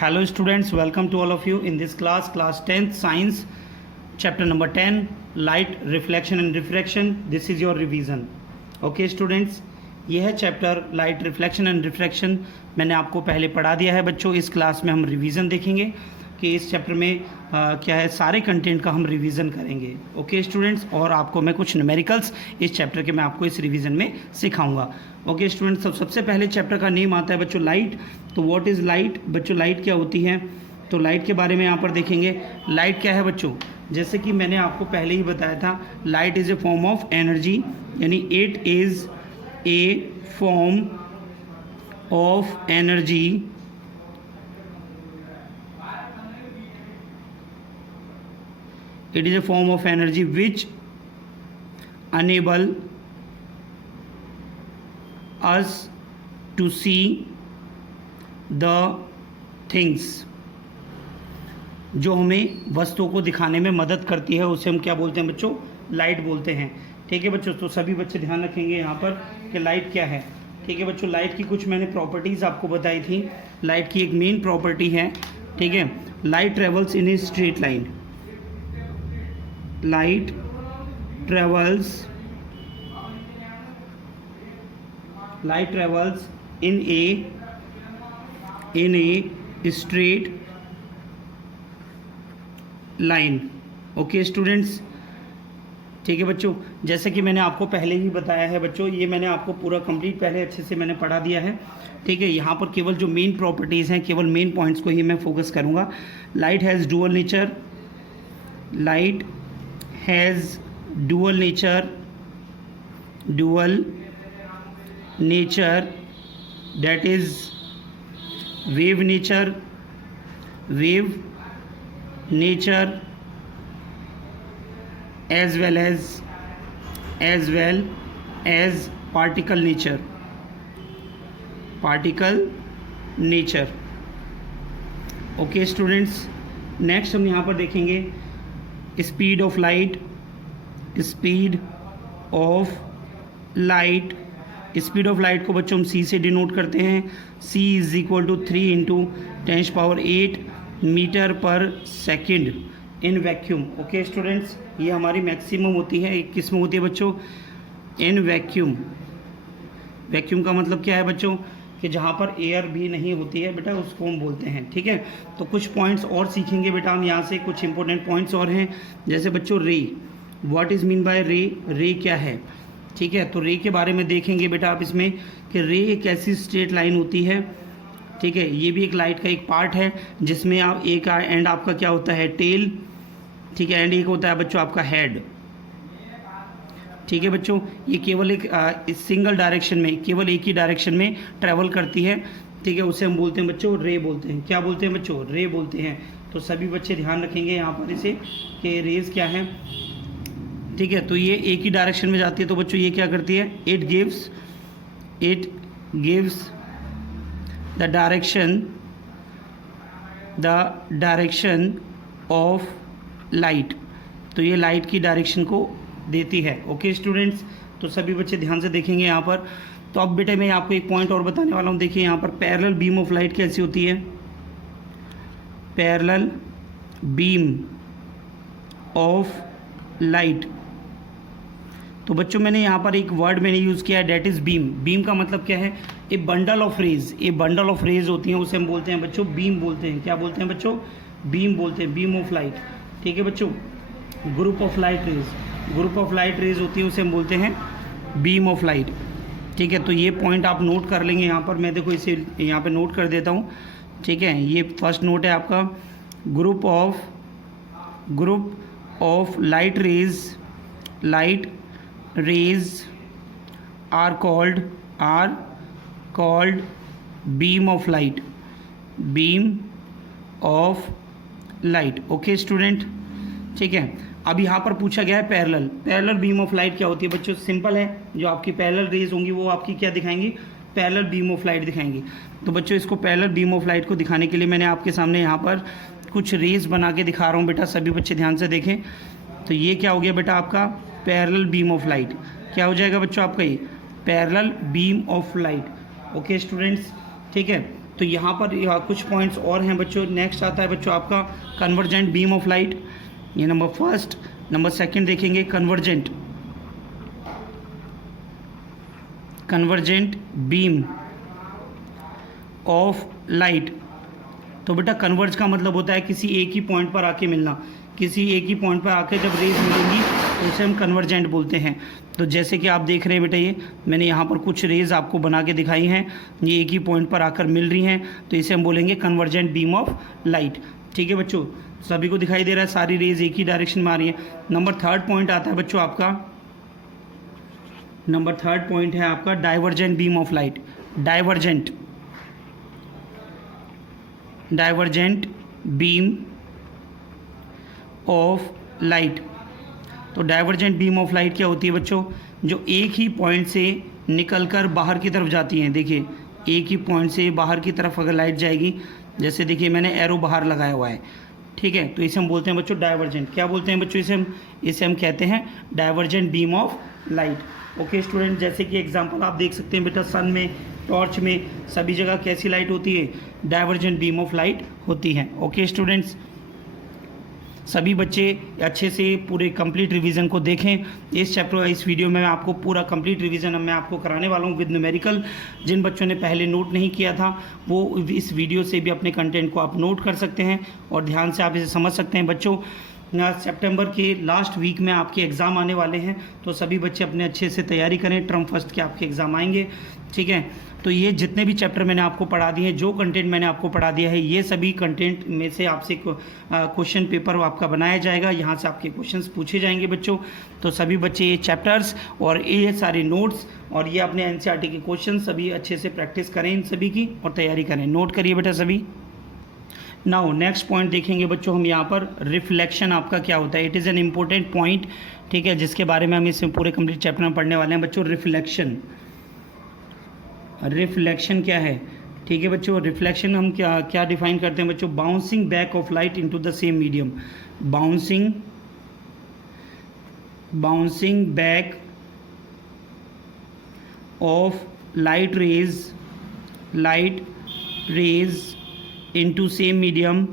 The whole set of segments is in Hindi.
Hello students, welcome to all of you in this class 10th science chapter number 10 light reflection and refraction. This is your revision. Okay students, यह है chapter light reflection and refraction मैंने आपको पहले पढ़ा दिया है बच्चों. इस क्लास में हम रिवीजन देखेंगे कि इस चैप्टर में क्या है, सारे कंटेंट का हम रिवीजन करेंगे. ओके स्टूडेंट्स, और आपको मैं कुछ न्यूमेरिकल्स इस चैप्टर के मैं आपको इस रिवीजन में सिखाऊंगा. ओके स्टूडेंट्स, सबसे पहले चैप्टर का नेम आता है बच्चों लाइट. तो व्हाट इज़ लाइट बच्चों, लाइट क्या होती है? तो लाइट के बारे में यहाँ पर देखेंगे. लाइट क्या है बच्चों, जैसे कि मैंने आपको पहले ही बताया था, light is a form of energy, यानी it is a form of energy it is a form of energy which enable us to see the things. जो हमें वस्तुओं को दिखाने में मदद करती है उसे हम क्या बोलते हैं बच्चों, लाइट बोलते हैं. ठीक है बच्चों, तो सभी बच्चे ध्यान रखेंगे यहाँ पर कि लाइट क्या है. ठीक है बच्चों, लाइट की कुछ मैंने प्रॉपर्टीज़ आपको बताई थी. लाइट की एक मेन प्रॉपर्टी है, ठीक है, light travels in a straight line. Light travels in a straight line. Okay students, ठीक है बच्चों, जैसे कि मैंने आपको पहले ही बताया है बच्चों, ये मैंने आपको पूरा कंप्लीट पहले अच्छे से मैंने पढ़ा दिया है. ठीक है, यहाँ पर केवल जो मेन प्रॉपर्टीज़ हैं, केवल मेन पॉइंट्स को ही मैं फोकस करूँगा. Light has dual nature. Light has dual nature that is wave nature as well as particle nature. Okay students, next हम यहाँ पर देखेंगे speed of light. Speed of light को बच्चों हम सी से डिनोट करते हैं. सी इज इक्वल टू 3 × 10⁸ मीटर पर second in vacuum. Okay students, ये हमारी मैक्सिमम होती है. एक किस में होती है बच्चों, इन वैक्यूम. वैक्यूम का मतलब क्या है बच्चों, कि जहाँ पर एयर भी नहीं होती है बेटा, उसको हम बोलते हैं. ठीक है, तो कुछ पॉइंट्स और सीखेंगे बेटा हम यहाँ से. कुछ इंपॉर्टेंट पॉइंट्स और हैं, जैसे बच्चों रे. व्हाट इज़ मीन बाय रे, रे क्या है. ठीक है, तो रे के बारे में देखेंगे बेटा आप इसमें, कि रे एक ऐसी स्ट्रेट लाइन होती है. ठीक है, ये भी एक लाइट का एक पार्ट है, जिसमें आप एक एंड आपका क्या होता है, टेल. ठीक है, एंड एक होता है बच्चों आपका हेड. ठीक है बच्चों, ये केवल एक सिंगल डायरेक्शन में, केवल एक ही डायरेक्शन में ट्रैवल करती है. ठीक है, उसे हम बोलते हैं बच्चों रे बोलते हैं. क्या बोलते हैं बच्चों, रे बोलते हैं. तो सभी बच्चे ध्यान रखेंगे यहाँ पर इसे, कि रेज क्या है. ठीक है, तो ये एक ही डायरेक्शन में जाती है. तो बच्चों ये क्या करती है, it gives the direction of light. तो ये लाइट की डायरेक्शन को देती है. ओके स्टूडेंट्स, तो सभी बच्चे ध्यान से देखेंगे यहाँ पर. तो अब बेटे मैं आपको एक पॉइंट और बताने वाला हूँ. देखिए यहाँ पर पैरेलल बीम ऑफ लाइट कैसी होती है. पैरेलल बीम ऑफ लाइट, तो बच्चों मैंने यहाँ पर एक वर्ड मैंने यूज़ किया है, डेट इज़ बीम. बीम का मतलब क्या है, a bundle of rays. A bundle of rays होती हैं, उसे हम बोलते हैं बच्चों बीम बोलते हैं. क्या बोलते हैं बच्चों, बीम बोलते हैं, बीम ऑफ लाइट. ठीक है बच्चों, ग्रुप ऑफ लाइट रेज होती है, उसे हम बोलते हैं बीम ऑफ लाइट. ठीक है, तो ये पॉइंट आप नोट कर लेंगे यहाँ पर. मैं देखो इसे यहाँ पे नोट कर देता हूँ. ठीक है, ये फर्स्ट नोट है आपका. Group of light rays are called beam of light. Okay student, ठीक है. अब यहाँ पर पूछा गया है पैरेलल बीम ऑफ लाइट क्या होती है बच्चों. सिंपल है, जो आपकी पैरेलल रेज होंगी वो आपकी क्या दिखाएंगी, पैरेलल बीम ऑफ लाइट दिखाएंगी. तो बच्चों इसको पैरेलल बीम ऑफ लाइट को दिखाने के लिए मैंने आपके सामने यहाँ पर कुछ रेज बना के दिखा रहा हूँ बेटा. सभी बच्चे ध्यान से देखें. तो ये क्या हो गया बेटा आपका पैरेलल बीम ऑफ लाइट. क्या हो जाएगा बच्चों आपका ये parallel beam of light. Okay students, ठीक है। तो यहाँ पर कुछ पॉइंट्स और हैं बच्चों। नेक्स्ट आता है बच्चों आपका कन्वर्जेंट बीम ऑफ लाइट, ये नंबर फर्स्ट। नंबर सेकंड देखेंगे कन्वर्जेंट बीम ऑफ लाइट। तो बेटा कन्वर्ज का मतलब होता है किसी एक ही पॉइंट पर आके मिलना, किसी एक ही पॉइंट पर आके जब रेज मिलेंगी तो उसे हम कन्वर्जेंट बोलते हैं। तो जैसे कि आप देख रहे हैं बेटा, ये मैंने यहाँ पर कुछ रेज आपको बना के दिखाई हैं, ये एक ही पॉइंट पर आकर मिल रही हैं, तो इसे हम बोलेंगे कन्वर्जेंट बीम ऑफ लाइट। ठीक है बच्चों, सभी को दिखाई दे रहा है, सारी रेज एक ही डायरेक्शन में आ रही है। नंबर थर्ड पॉइंट आता है बच्चों आपका, नंबर थर्ड पॉइंट है आपका divergent beam of light. Divergent beam of light. तो डाइवर्जेंट बीम ऑफ लाइट क्या होती है बच्चों, जो एक ही पॉइंट से निकलकर बाहर की तरफ जाती हैं। देखिए एक ही पॉइंट से बाहर की तरफ अगर लाइट जाएगी, जैसे देखिए मैंने एरो बाहर लगाया हुआ है, ठीक है, तो इसे हम बोलते हैं बच्चों डाइवर्जेंट। क्या बोलते हैं बच्चों इसे हम कहते हैं divergent beam of light. Okay student, जैसे कि एग्जांपल आप देख सकते हैं बेटा, सन में, टॉर्च में, सभी जगह कैसी लाइट होती है, डाइवर्जेंट बीम ऑफ लाइट होती है। ओके स्टूडेंट्स, सभी बच्चे अच्छे से पूरे कंप्लीट रिवीजन को देखें। इस चैप्टर इस वीडियो में मैं आपको पूरा कंप्लीट रिवीजन मैं आपको कराने वाला हूँ विद न्यूमेरिकल। जिन बच्चों ने पहले नोट नहीं किया था वो इस वीडियो से भी अपने कंटेंट को आप नोट कर सकते हैं और ध्यान से आप इसे समझ सकते हैं। बच्चों सितंबर के लास्ट वीक में आपके एग्ज़ाम आने वाले हैं, तो सभी बच्चे अपने अच्छे से तैयारी करें। टर्म फर्स्ट के आपके एग्ज़ाम आएंगे, ठीक है। तो ये जितने भी चैप्टर मैंने आपको पढ़ा दिए हैं, जो कंटेंट मैंने आपको पढ़ा दिया है, ये सभी कंटेंट में से आपसे क्वेश्चन पेपर आपका बनाया जाएगा, यहाँ से आपके क्वेश्चंस पूछे जाएंगे बच्चों। तो सभी बच्चे ये चैप्टर्स और ये सारे नोट्स और ये अपने एनसीईआरटी के क्वेश्चन सभी अच्छे से प्रैक्टिस करें, इन सभी की, और तैयारी करें। नोट करिए बेटा सभी। नाउ नेक्स्ट पॉइंट देखेंगे बच्चों हम यहाँ पर, रिफ्लेक्शन आपका क्या होता है। It is an important point, ठीक है, जिसके बारे में हम इस पूरे कंप्लीट चैप्टर में पढ़ने वाले हैं बच्चों। रिफ्लेक्शन क्या है, ठीक है बच्चों। रिफ्लेक्शन हम क्या डिफाइन करते हैं बच्चों, bouncing back of light into the same medium. Bouncing back of light raise into same medium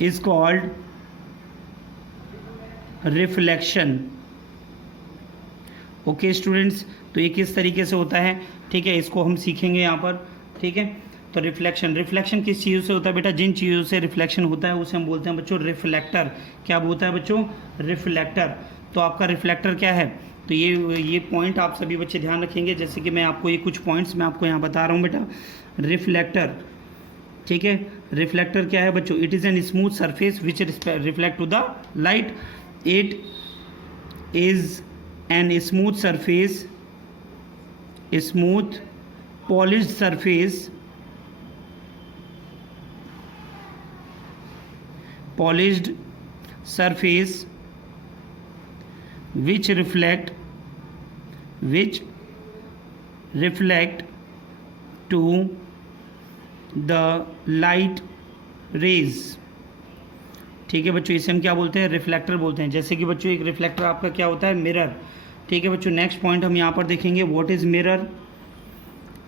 is called reflection। Okay students, तो ये किस तरीके से होता है, ठीक है, इसको हम सीखेंगे यहाँ पर, ठीक है। तो रिफ्लेक्शन किस चीज़ों से होता है बेटा, जिन चीज़ों से रिफ्लेक्शन होता है उसे हम बोलते हैं बच्चों रिफ्लेक्टर। क्या बोलता है बच्चों, रिफ्लेक्टर। तो आपका रिफ्लेक्टर क्या है, तो ये पॉइंट आप सभी बच्चे ध्यान रखेंगे। जैसे कि मैं आपको ये कुछ पॉइंट्स मैं आपको यहाँ बता रहा हूँ बेटा। रिफ्लेक्टर, ठीक है, रिफ्लेक्टर क्या है बच्चों, it is an smooth surface which reflect to the light. It is an smooth surface, smooth polished surface which reflect to the light rays। ठीक है बच्चों, इसे हम क्या बोलते हैं, रिफ्लेक्टर बोलते हैं। जैसे कि बच्चों एक रिफ्लेक्टर आपका क्या होता है, मिरर। ठीक है बच्चों, नेक्स्ट पॉइंट हम यहाँ पर देखेंगे, व्हाट इज़ मिरर।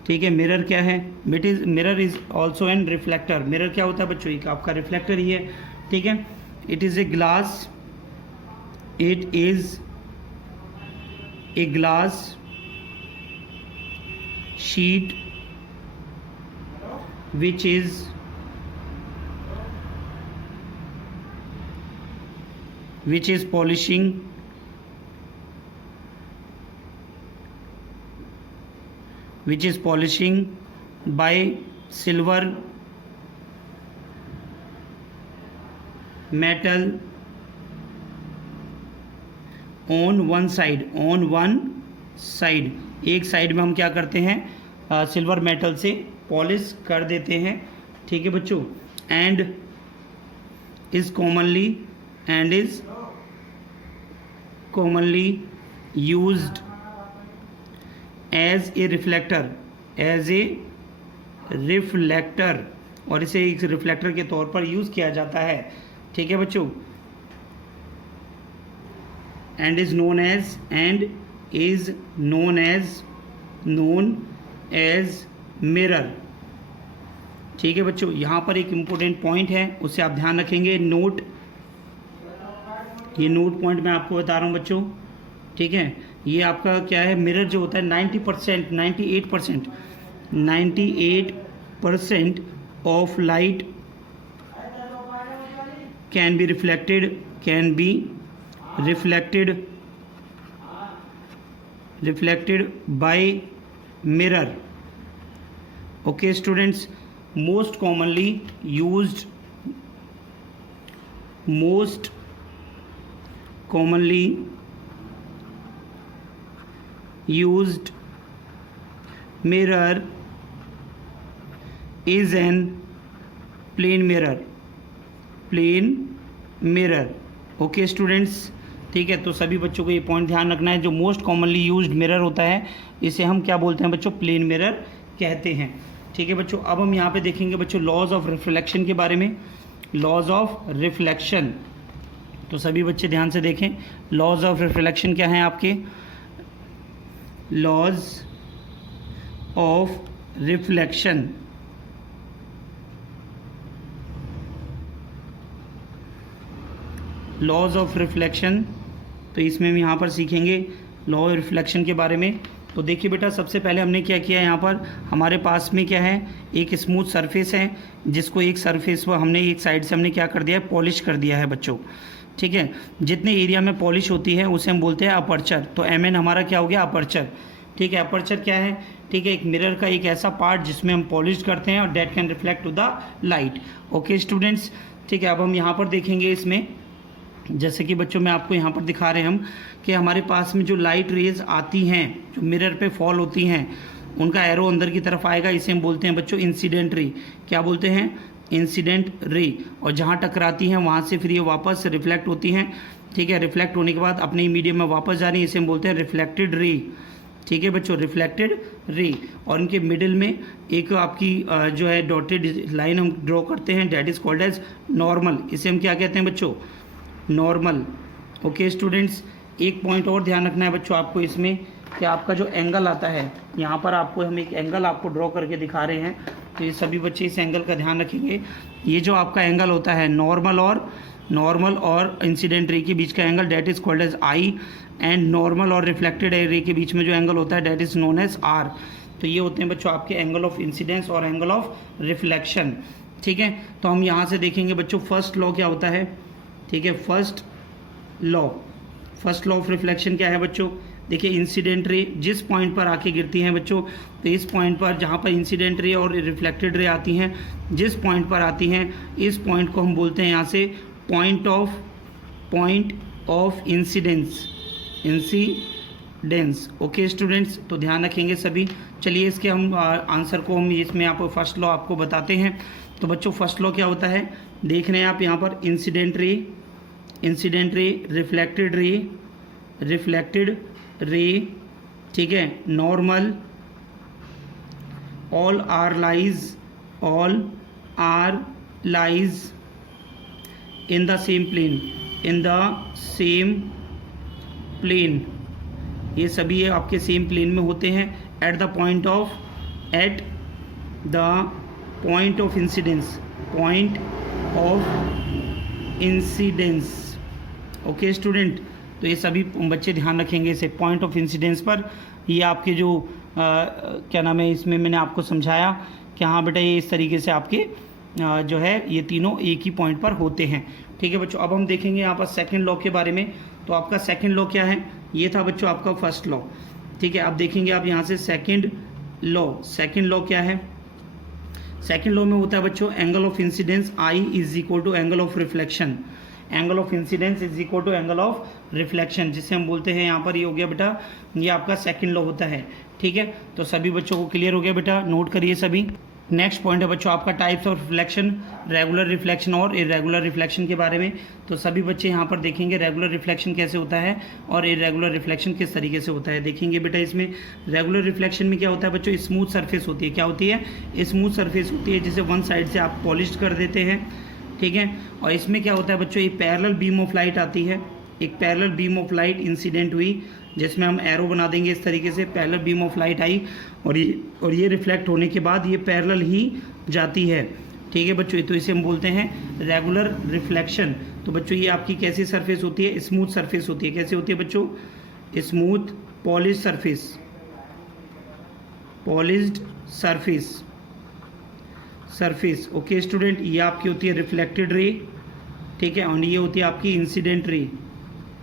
ठीक है, मिरर क्या है, mirror is also an reflector. Mirror क्या होता है बच्चों, एक आपका रिफ्लेक्टर ही है, ठीक है। It is a glass, it is a glass sheet which is polishing by silver metal on one side, एक साइड में हम क्या करते हैं, सिल्वर मेटल से पॉलिश कर देते हैं, ठीक है बच्चों। And is commonly used as a reflector, और इसे एक रिफ्लेक्टर के तौर पर यूज़ किया जाता है, ठीक है बच्चों। and is known as mirror। ठीक है बच्चों, यहाँ पर एक इम्पोर्टेंट पॉइंट है, उसे आप ध्यान रखेंगे। नोट, ये नोट पॉइंट मैं आपको बता रहा हूँ बच्चों, ठीक है। ये आपका क्या है, मिरर जो होता है 98% of light can be reflected by mirror. Okay students, most commonly used mirror is an plane mirror। Okay students, ठीक है। तो सभी बच्चों को ये पॉइंट ध्यान रखना है, जो मोस्ट कॉमनली यूज्ड मिरर होता है इसे हम क्या बोलते हैं बच्चों, प्लेन मिरर कहते हैं। ठीक है बच्चों, अब हम यहाँ पे देखेंगे बच्चों लॉज ऑफ रिफ्लेक्शन के बारे में। लॉज ऑफ रिफ्लेक्शन, तो सभी बच्चे ध्यान से देखें, लॉज ऑफ रिफ्लेक्शन क्या हैं आपके। Laws of reflection, laws of reflection, तो इसमें हम यहाँ पर सीखेंगे लॉ ऑफ रिफ्लेक्शन के बारे में। तो देखिए बेटा, सबसे पहले हमने क्या किया, यहाँ पर हमारे पास में क्या है, एक स्मूथ सरफेस है, जिसको एक सरफेस पर हमने एक साइड से हमने क्या कर दिया है, पॉलिश कर दिया है बच्चों। ठीक है, जितने एरिया में पॉलिश होती है उसे हम बोलते हैं अपर्चर। तो एमएन हमारा क्या हो गया, अपर्चर। ठीक है, अपर्चर क्या है, ठीक है, एक मिरर का एक ऐसा पार्ट जिसमें हम पॉलिश करते हैं और that can reflect to the light. Okay students, ठीक है। अब हम यहाँ पर देखेंगे इसमें, जैसे कि बच्चों में आपको यहाँ पर दिखा रहे हैं हम कि हमारे पास में जो लाइट रेज आती हैं, जो मिरर पे फॉल होती हैं, उनका एरो अंदर की तरफ आएगा, इसे हम बोलते हैं बच्चों इंसिडेंट रे। क्या बोलते हैं, इंसिडेंट रे। और जहाँ टकराती हैं वहाँ से फिर ये वापस रिफ्लेक्ट होती हैं। ठीक है, रिफ्लेक्ट होने के बाद अपने मीडियम में वापस जा रही है, इसे हम बोलते हैं रिफ्लेक्टेड रे। ठीक है बच्चों, रिफ्लेक्टेड रे। और इनके मिडिल में एक आपकी जो है डॉटेड लाइन हम ड्रॉ करते हैं, that is called as normal. इसे हम क्या कहते हैं बच्चों, नॉर्मल। ओके स्टूडेंट्स, एक पॉइंट और ध्यान रखना है बच्चों आपको इसमें, कि आपका जो एंगल आता है, यहाँ पर आपको हम एक एंगल आपको ड्रॉ करके दिखा रहे हैं, तो ये सभी बच्चे इस एंगल का ध्यान रखेंगे। ये जो आपका एंगल होता है नॉर्मल और इंसिडेंट रे के बीच का angle, that is called as I. And normal और रिफ्लेक्टेड रे के बीच में जो एंगल होता है, that is known as R. तो ये होते हैं बच्चों आपके एंगल ऑफ इंसिडेंस और एंगल ऑफ रिफ्लेक्शन। ठीक है, तो हम यहाँ से देखेंगे बच्चों फर्स्ट लॉ क्या होता है। ठीक है, फर्स्ट लॉ ऑफ रिफ्लेक्शन क्या है बच्चों, देखिए इंसिडेंट रे जिस पॉइंट पर आके गिरती हैं बच्चों, तो इस पॉइंट पर जहाँ पर इंसिडेंट रे और रिफ्लेक्टेड रे आती हैं, जिस पॉइंट पर आती हैं, इस पॉइंट को हम बोलते हैं यहाँ से point of incidence. Okay students, तो ध्यान रखेंगे सभी। चलिए इसके हम आंसर को हम इसमें आपको फर्स्ट लॉ आपको बताते हैं। तो बच्चों फर्स्ट लॉ क्या होता है, देख रहे हैं आप यहाँ पर, इंसिडेंट रे, रिफ्लेक्टेड रे, ठीक है, normal, all are lies in the same plane, ये सभी आपके सेम प्लेन में होते हैं at the point of incidence. Okay student, तो ये सभी बच्चे ध्यान रखेंगे इसे, पॉइंट ऑफ इंसिडेंस पर। ये आपके जो क्या नाम है, इसमें मैंने आपको समझाया कि हाँ बेटा ये इस तरीके से आपके जो है ये तीनों एक ही पॉइंट पर होते हैं। ठीक है बच्चों, अब हम देखेंगे यहाँ पर सेकंड लॉ के बारे में। तो आपका सेकंड लॉ क्या है, ये था बच्चों आपका फर्स्ट लॉ। ठीक है, अब देखेंगे आप यहाँ से सेकंड लॉ क्या है। सेकंड लॉ में होता है बच्चों angle of incidence I is equal to angle of reflection. Angle of incidence is equal to angle of reflection, जिसे हम बोलते हैं यहाँ पर, ये हो गया बेटा, ये आपका सेकंड लॉ होता है। ठीक है, तो सभी बच्चों को क्लियर हो गया बेटा, नोट करिए सभी। नेक्स्ट पॉइंट है बच्चों आपका types of reflection, regular reflection और इरेगुलर रिफ्लेक्शन के बारे में। तो सभी बच्चे यहाँ पर देखेंगे रेगुलर रिफ्लेक्शन कैसे होता है और इरेगुलर रिफ्लेक्शन किस तरीके से होता है। देखेंगे बेटा, इसमें रेगुलर रिफ्लेक्शन में क्या होता है बच्चों, स्मूथ सरफेस होती है। क्या होती है, स्मूथ सरफेस होती है, जिसे वन साइड से आप पॉलिश कर देते हैं। ठीक है, और इसमें क्या होता है बच्चों, ये पैरेलल बीम ऑफ लाइट आती है। एक parallel beam of light incident हुई, जिसमें हम एरो बना देंगे इस तरीके से, पैरेलल बीम ऑफ लाइट आई और ये रिफ्लेक्ट होने के बाद ये पैरेलल ही जाती है। ठीक है बच्चों, तो इसे हम बोलते हैं रेगुलर रिफ्लेक्शन। तो बच्चों ये आपकी कैसी सरफेस होती है? स्मूथ सरफेस होती है। कैसे होती है बच्चों? Smooth polished surface, polished surface. Okay student, ये आपकी होती है रिफ्लेक्टेड रे, ठीक है, और ये होती है आपकी इंसिडेंट रे।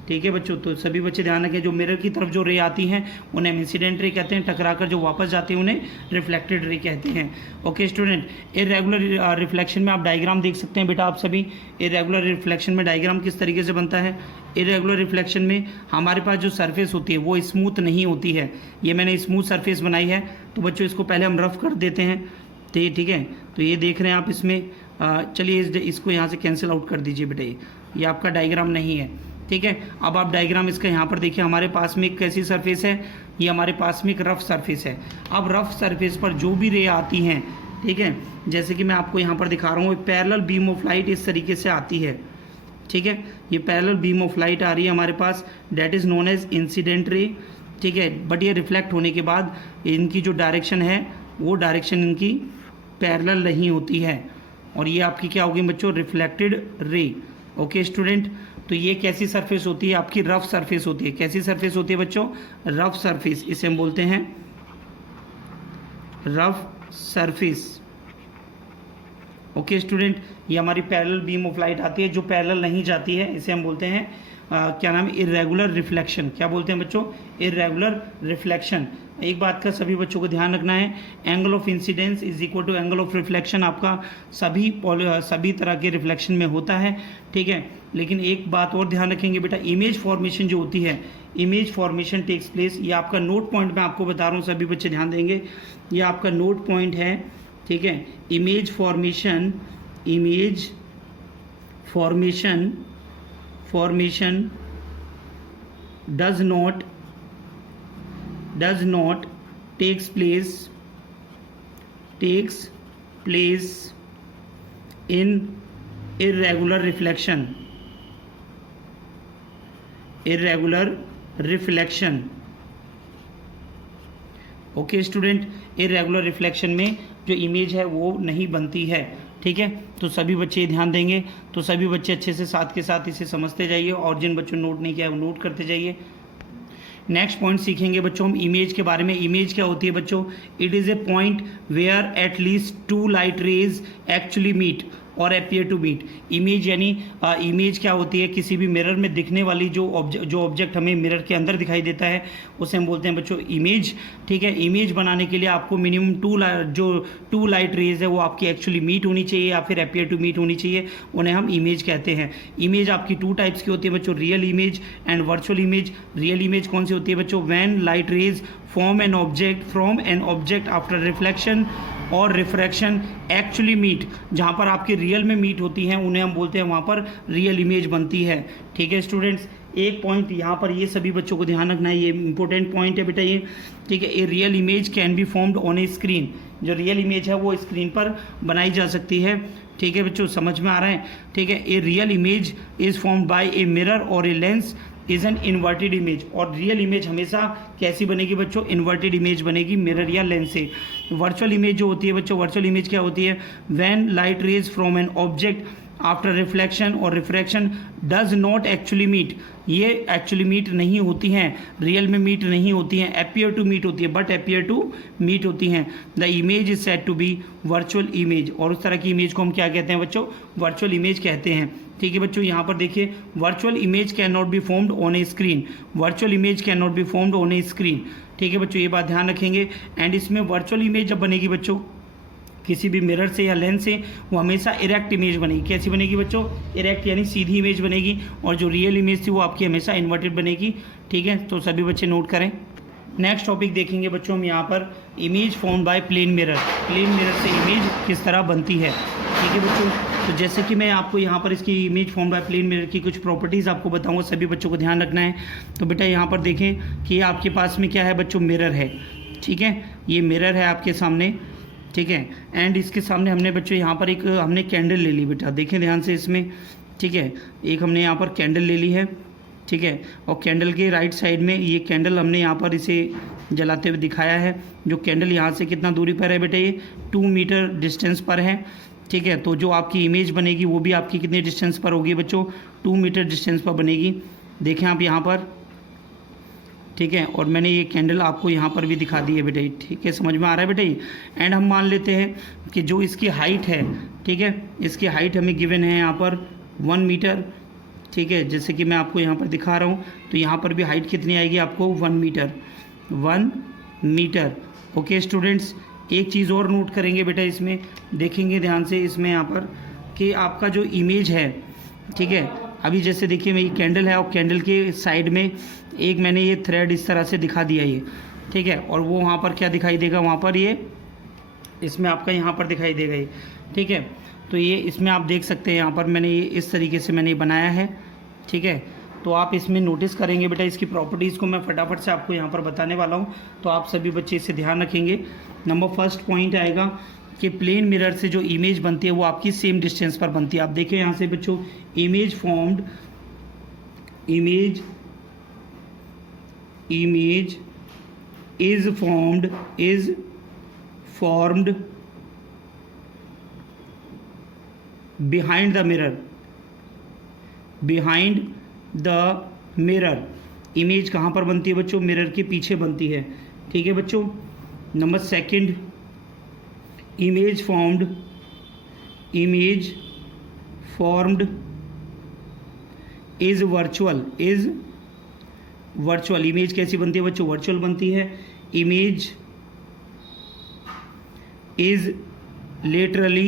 ठीक है बच्चों, तो सभी बच्चे ध्यान रखें, जो मिरर की तरफ जो रे आती हैं उन्हें हम इंसिडेंट रे कहते हैं, टकराकर जो वापस जाते हैं उन्हें रिफ्लेक्टेड रे कहते हैं। ओके स्टूडेंट, इरेगुलर रिफ्लेक्शन में आप डायग्राम देख सकते हैं बेटा आप सभी। इरेगुलर रिफ्लेक्शन में डायग्राम किस तरीके से बनता है? इरेगुलर रिफ्लेक्शन में हमारे पास जो सरफेस होती है वो स्मूथ नहीं होती है। ये मैंने स्मूथ सरफेस बनाई है, तो बच्चों इसको पहले हम रफ कर देते हैं। ठीक है, तो ये देख रहे हैं आप इसमें, चलिए इसको यहाँ से कैंसिल आउट कर दीजिए बेटा, ये आपका डायग्राम नहीं है। ठीक है, अब आप डायग्राम इसका यहाँ पर देखिए, हमारे पास में एक कैसी सरफेस है? ये हमारे पास में एक रफ सरफेस है। अब रफ सरफेस पर जो भी रे आती हैं, ठीक है, जैसे कि मैं आपको यहाँ पर दिखा रहा हूँ, पैरेलल बीम ऑफ लाइट इस तरीके से आती है। ठीक है, ये पैरेलल बीम ऑफ लाइट आ रही है हमारे पास, that is known as incident ray. ठीक है, बट ये रिफ्लेक्ट होने के बाद इनकी जो डायरेक्शन है वो डायरेक्शन इनकी पैरेलल नहीं होती है, और ये आपकी क्या होगी बच्चों? Reflected ray. ओके स्टूडेंट, तो ये कैसी सरफेस होती है? आपकी रफ सरफेस होती है। कैसी सरफेस होती है बच्चों? रफ सरफेस, इसे हम बोलते हैं रफ सरफेस। ओके स्टूडेंट, ये हमारी पैरेलल बीम ऑफ लाइट आती है, जो पैरेलल नहीं जाती है इसे हम बोलते हैं क्या नाम है? Irregular reflection. क्या बोलते हैं बच्चों? Irregular reflection. एक बात का सभी बच्चों को ध्यान रखना है, angle of incidence is equal to angle of reflection आपका सभी तरह के रिफ्लेक्शन में होता है। ठीक है, लेकिन एक बात और ध्यान रखेंगे बेटा, इमेज फॉर्मेशन जो होती है, इमेज फॉर्मेशन टेक्स प्लेस, ये आपका नोट पॉइंट मैं आपको बता रहा हूँ, सभी बच्चे ध्यान देंगे, ये आपका नोट पॉइंट है। ठीक है, image formation does not takes place in irregular reflection। Okay student, irregular reflection में जो इमेज है वो नहीं बनती है। ठीक है, तो सभी बच्चे ध्यान देंगे, तो सभी बच्चे अच्छे से साथ के साथ इसे समझते जाइए, और जिन बच्चों ने नोट नहीं किया है वो नोट करते जाइए। नेक्स्ट पॉइंट सीखेंगे बच्चों हम इमेज के बारे में। इमेज क्या होती है बच्चों? It is a point where at least two light rays actually meet और अपियर टू मीट। इमेज यानी इमेज क्या होती है? किसी भी मिरर में दिखने वाली जो ऑब्जेक्ट हमें मिरर के अंदर दिखाई देता है उसे हम बोलते हैं बच्चों इमेज। ठीक है, इमेज बनाने के लिए आपको मिनिमम टू लाइट रेज है वो आपकी एक्चुअली मीट होनी चाहिए या फिर अपियर टू मीट होनी चाहिए, उन्हें हम इमेज कहते हैं। इमेज आपकी टू टाइप्स की होती है बच्चों, real image and virtual image. Real image कौन सी होती है बच्चों? When light rays from an object after reflection और रिफ्रैक्शन एक्चुअली मीट, जहाँ पर आपकी रियल में मीट होती हैं उन्हें हम बोलते हैं, वहाँ पर रियल इमेज बनती है। ठीक है स्टूडेंट्स, एक पॉइंट यहाँ पर ये सभी बच्चों को ध्यान रखना है, ये इंपॉर्टेंट पॉइंट है बेटा ये। ठीक है, a real image can be formed on A screen. जो रियल इमेज है वो स्क्रीन पर बनाई जा सकती है। ठीक है बच्चों, समझ में आ रहा है? ठीक है, a real image is formed by a mirror और a lens is an inverted image. और रियल इमेज हमेशा कैसी बनेगी बच्चों? इन्वर्टेड इमेज बनेगी मिरर या लेंस से। वर्चुअल इमेज जो होती है बच्चों, वर्चुअल इमेज क्या होती है? When light rays from an object after reflection और refraction does not actually meet, ये एक्चुअली मीट नहीं होती हैं, रियल में मीट नहीं होती हैं, अपियर टू मीट होती है, बट अपियर टू मीट होती हैं। The image is said to be virtual image. और उस तरह की इमेज को हम क्या कहते हैं बच्चों? वर्चुअल इमेज कहते हैं। ठीक है बच्चों, यहाँ पर देखिए, virtual image can not be formed on A screen. Virtual image can not be formed on A screen. ठीक है बच्चों, ये बात ध्यान रखेंगे। एंड इसमें वर्चुअल इमेज जब बनेगी बच्चों किसी भी मिरर से या लेंस से, वो हमेशा इरेक्ट इमेज बनेगी। कैसी बनेगी बच्चों? इरेक्ट यानी सीधी इमेज बनेगी। और जो रियल इमेज थी वो आपकी हमेशा इन्वर्टेड बनेगी। ठीक है, तो सभी बच्चे नोट करें। नेक्स्ट टॉपिक देखेंगे बच्चों हम यहाँ पर, image formed by plane mirror. Plane mirror से इमेज किस तरह बनती है। ठीक है बच्चों, तो जैसे कि मैं आपको यहाँ पर इसकी image form by plane mirror की कुछ प्रॉपर्टीज़ आपको बताऊँगा, सभी बच्चों को ध्यान रखना है। तो बेटा यहाँ पर देखें कि आपके पास में क्या है बच्चों? मिरर है। ठीक है, ये मिरर है आपके सामने। ठीक है, एंड इसके सामने हमने बच्चों यहाँ पर एक हमने कैंडल ले ली बेटा, देखें ध्यान से इसमें। ठीक है, एक हमने यहाँ पर कैंडल ले ली है। ठीक है। और कैंडल के राइट साइड में ये कैंडल हमने यहाँ पर इसे जलाते हुए दिखाया है। जो कैंडल यहाँ से कितना दूरी पर है बेटा, ये 2 मीटर डिस्टेंस पर है, ठीक है। तो जो आपकी इमेज बनेगी वो भी आपकी कितने डिस्टेंस पर होगी बच्चों, 2 मीटर डिस्टेंस पर बनेगी। देखें आप यहाँ पर, ठीक है। और मैंने ये कैंडल आपको यहाँ पर भी दिखा दी है बेटा, ठीक है, समझ में आ रहा है बेटा ये। एंड हम मान लेते हैं कि जो इसकी हाइट है, ठीक है, इसकी हाइट हमें गिवन है यहाँ पर 1 मीटर, ठीक है। जैसे कि मैं आपको यहाँ पर दिखा रहा हूँ, तो यहाँ पर भी हाइट कितनी आएगी आपको, 1 मीटर, 1 मीटर। ओके स्टूडेंट्स, एक चीज़ और नोट करेंगे बेटा, इसमें देखेंगे ध्यान से इसमें यहाँ पर कि आपका जो इमेज है, ठीक है, अभी जैसे देखिए ये कैंडल है और कैंडल के साइड में एक मैंने ये थ्रेड इस तरह से दिखा दिया ये, ठीक है। और वो वहाँ पर क्या दिखाई देगा, वहाँ पर ये इसमें आपका यहाँ पर दिखाई देगा ये, ठीक है। तो ये इसमें आप देख सकते हैं यहाँ पर मैंने ये इस तरीके से मैंने बनाया है, ठीक है। तो आप इसमें नोटिस करेंगे बेटा, इसकी प्रॉपर्टीज़ को मैं फटाफट से आपको यहाँ पर बताने वाला हूँ, तो आप सभी बच्चे इसे ध्यान रखेंगे। नंबर फर्स्ट पॉइंट आएगा कि प्लेन मिरर से जो इमेज बनती है वो आपकी सेम डिस्टेंस पर बनती है। आप देखिए यहाँ से बच्चों, image is formed behind the mirror. Image कहाँ पर बनती है बच्चों, मिरर के पीछे बनती है, ठीक है बच्चों। Number second, image formed is virtual. Image कैसी बनती है बच्चों, वर्चुअल बनती है। Image is laterally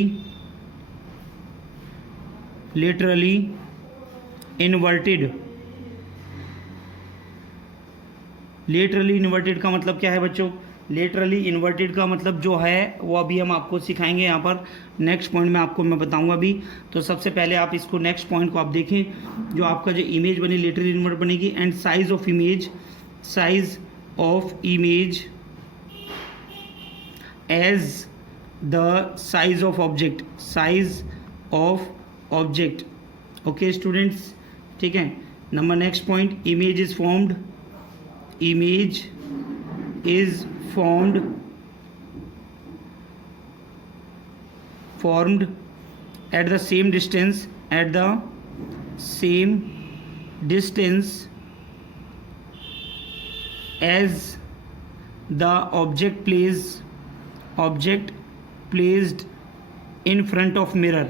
inverted. Laterally inverted का मतलब क्या है बच्चों, लेटरली इन्वर्टेड का मतलब जो है वो अभी हम आपको सिखाएंगे यहाँ पर नेक्स्ट पॉइंट में आपको मैं बताऊंगा अभी। तो सबसे पहले आप इसको नेक्स्ट पॉइंट को आप देखें, जो आपका जो इमेज बनी लेटरली इन्वर्ट बनेगी। And size of image as the size of object. Okay students, ठीक है। Number next point, image is formed at the same distance as the object placed in front of mirror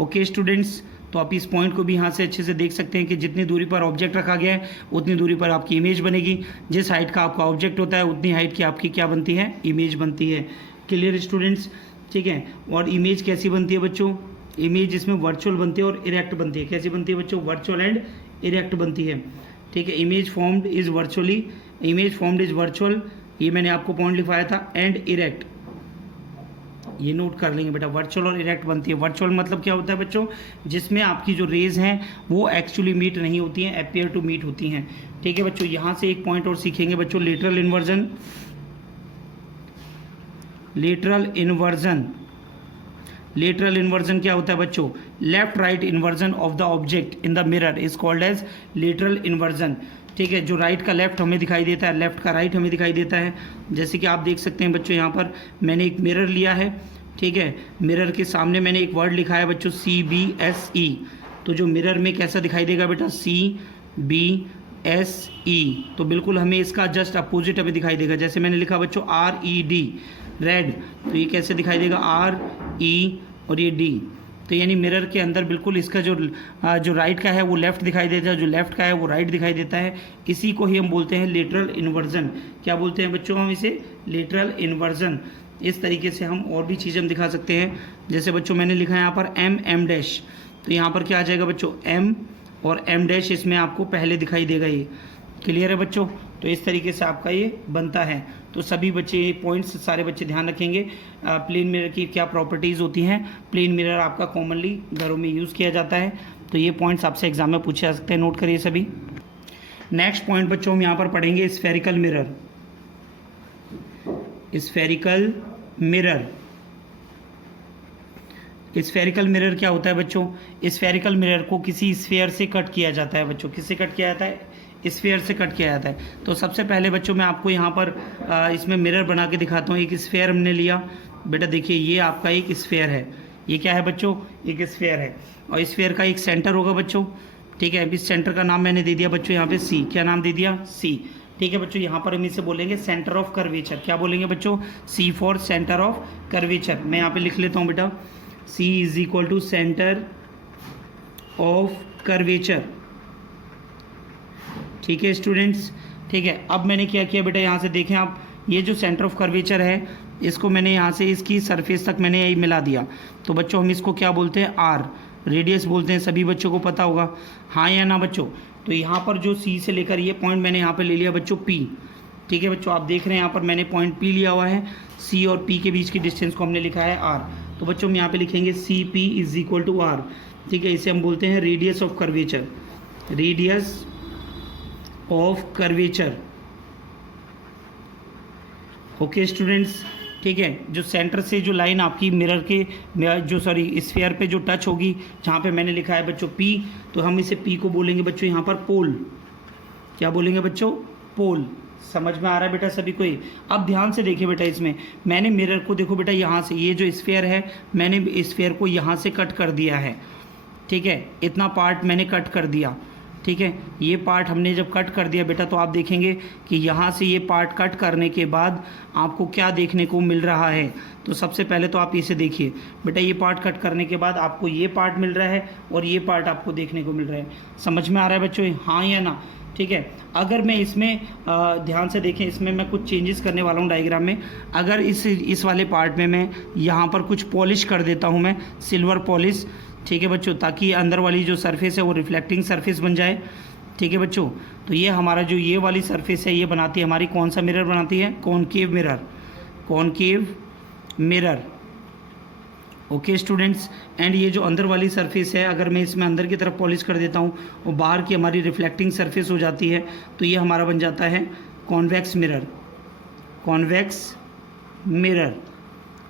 okay students, तो आप इस पॉइंट को भी यहाँ से अच्छे से देख सकते हैं कि जितनी दूरी पर ऑब्जेक्ट रखा गया है उतनी दूरी पर आपकी इमेज बनेगी। जिस हाइट का आपका ऑब्जेक्ट होता है उतनी हाइट की आपकी क्या बनती है, इमेज बनती है। क्लियर स्टूडेंट्स, ठीक है। और इमेज कैसी बनती है बच्चों, इमेज इसमें वर्चुअल बनती है और इरेक्ट बनती है। कैसी बनती है बच्चों, वर्चुअल एंड इरेक्ट बनती है, ठीक है। इमेज फॉर्म्ड इज वर्चुअल, ये मैंने आपको पॉइंट लिखवाया था। एंड इरेक्ट, ये नोट कर लेंगे बेटा, वर्चुअल और इरेक्ट बनती है। वर्चुअल मतलब क्या होता है बच्चों, जिसमें आपकी जो रेज हैं वो एक्चुअली मीट नहीं होती हैं, अपीयर टू मीट होती हैं, ठीक है बच्चों। यहाँ से एक पॉइंट और सीखेंगे बच्चों, लेटरल इन्वर्जन क्या होता है बच्चों, left right inversion of the object in the mirror is called as lateral inversion, ठीक है। जो राइट का लेफ्ट हमें दिखाई देता है, लेफ्ट का राइट हमें दिखाई देता है। जैसे कि आप देख सकते हैं बच्चों, यहाँ पर मैंने एक मिरर लिया है, ठीक है। मिरर के सामने मैंने एक वर्ड लिखा है बच्चों, CBSE। तो जो मिरर में कैसा दिखाई देगा बेटा, CBSE। तो बिल्कुल हमें इसका जस्ट अपोजिट हमें दिखाई देगा। जैसे मैंने लिखा बच्चों RED, रेड, तो ये कैसे दिखाई देगा, RE और ये D। तो यानी मिरर के अंदर बिल्कुल इसका जो राइट का है वो लेफ़्ट दिखाई देता है, जो लेफ़्ट का है वो राइट दिखाई देता है। इसी को ही हम बोलते हैं लेटरल इन्वर्जन। क्या बोलते हैं बच्चों हम इसे, लेटरल इन्वर्जन। इस तरीके से हम और भी चीज़ें दिखा सकते हैं। जैसे बच्चों मैंने लिखा है यहाँ पर M डैश, तो यहाँ पर क्या आ जाएगा बच्चों, M और M डैश इसमें आपको पहले दिखाई देगा। ये क्लियर है बच्चों। तो इस तरीके से आपका ये बनता है। तो सभी बच्चे पॉइंट्स सारे बच्चे ध्यान रखेंगे। प्लेन मिरर की क्या प्रॉपर्टीज़ होती हैं। प्लेन मिरर आपका कॉमनली घरों में यूज़ किया जाता है, तो ये पॉइंट्स आपसे एग्जाम में पूछे जा सकते हैं, नोट करिए सभी। नेक्स्ट पॉइंट बच्चों हम यहाँ पर पढ़ेंगे स्फेरिकल मिरर। स्फेरिकल मिरर क्या होता है बच्चों? स्फेरिकल मिरर को किसी स्फेयर से कट किया जाता है बच्चों। किससे कट किया जाता है? स्फेयर से कट किया जाता है। तो सबसे पहले बच्चों मैं आपको यहाँ पर इसमें मिरर बना के दिखाता हूँ। एक स्फेयर हमने लिया बेटा, देखिए ये आपका एक स्फेयर है। ये क्या है बच्चों? एक स्फेयर है और स्फेयर का एक सेंटर होगा बच्चों, ठीक है। अभी सेंटर का नाम मैंने दे दिया बच्चों यहाँ पे सी। क्या नाम दे दिया? सी, ठीक है बच्चों। यहाँ पर हम इसे बोलेंगे सेंटर ऑफ कर्वेचर। क्या बोलेंगे बच्चों? C for centre of curvature. मैं यहाँ पे लिख लेता हूँ बेटा, C is equal to centre of curvature, ठीक है स्टूडेंट्स, ठीक है। अब मैंने क्या किया बेटा, यहाँ से देखें आप, ये जो सेंटर ऑफ कर्वेचर है इसको मैंने यहाँ से इसकी सरफेस तक मैंने यही मिला दिया। तो बच्चों हम इसको क्या बोलते हैं? आर, रेडियस बोलते हैं। सभी बच्चों को पता होगा, हाँ या ना बच्चों? तो यहाँ पर जो सी से लेकर ये पॉइंट मैंने यहाँ पे ले लिया बच्चों पी, ठीक है बच्चों। आप देख रहे हैं यहाँ पर मैंने पॉइंट पी लिया हुआ है। सी और पी के बीच की डिस्टेंस को हमने लिखा है आर। तो बच्चों हम यहाँ पे लिखेंगे C P is equal to R, ठीक है। इसे हम बोलते हैं radius of curvature, radius of curvature, okay students, ठीक है। जो सेंटर से जो लाइन आपकी मिरर के जो स्फीयर पे जो टच होगी, जहाँ पे मैंने लिखा है बच्चों पी, तो हम इसे पी को बोलेंगे बच्चों यहाँ पर पोल। क्या बोलेंगे बच्चों? पोल। समझ में आ रहा है बेटा सभी को ये? अब ध्यान से देखिए बेटा, इसमें मैंने मिरर को देखो बेटा, यहाँ से ये जो स्फीयर है मैंने स्फीयर को यहाँ से कट कर दिया है, ठीक है। इतना पार्ट मैंने कट कर दिया, ठीक है। ये पार्ट हमने जब कट कर दिया बेटा, तो आप देखेंगे कि यहाँ से ये पार्ट कट करने के बाद आपको क्या देखने को मिल रहा है। तो सबसे पहले तो आप इसे देखिए बेटा, ये पार्ट कट करने के बाद आपको ये पार्ट मिल रहा है और ये पार्ट आपको देखने को मिल रहा है। समझ में आ रहा है बच्चों, हाँ या ना? ठीक है। अगर मैं इसमें ध्यान से देखें, इसमें मैं कुछ चेंजेस करने वाला हूँ डायग्राम में। अगर इस वाले पार्ट में मैं यहाँ पर कुछ पॉलिश कर देता हूँ, मैं सिल्वर पॉलिश, ठीक है बच्चों, ताकि अंदर वाली जो सरफेस है वो रिफ्लेक्टिंग सरफेस बन जाए, ठीक है बच्चों। तो ये हमारा जो ये वाली सरफेस है ये बनाती है हमारी कौन सा मिरर बनाती है? Concave mirror, concave mirror, okay students. And ये जो अंदर वाली सरफेस है, अगर मैं इसमें अंदर की तरफ पॉलिश कर देता हूँ और बाहर की हमारी रिफ्लेक्टिंग सरफेस हो जाती है, तो ये हमारा बन जाता है convex mirror, convex mirror,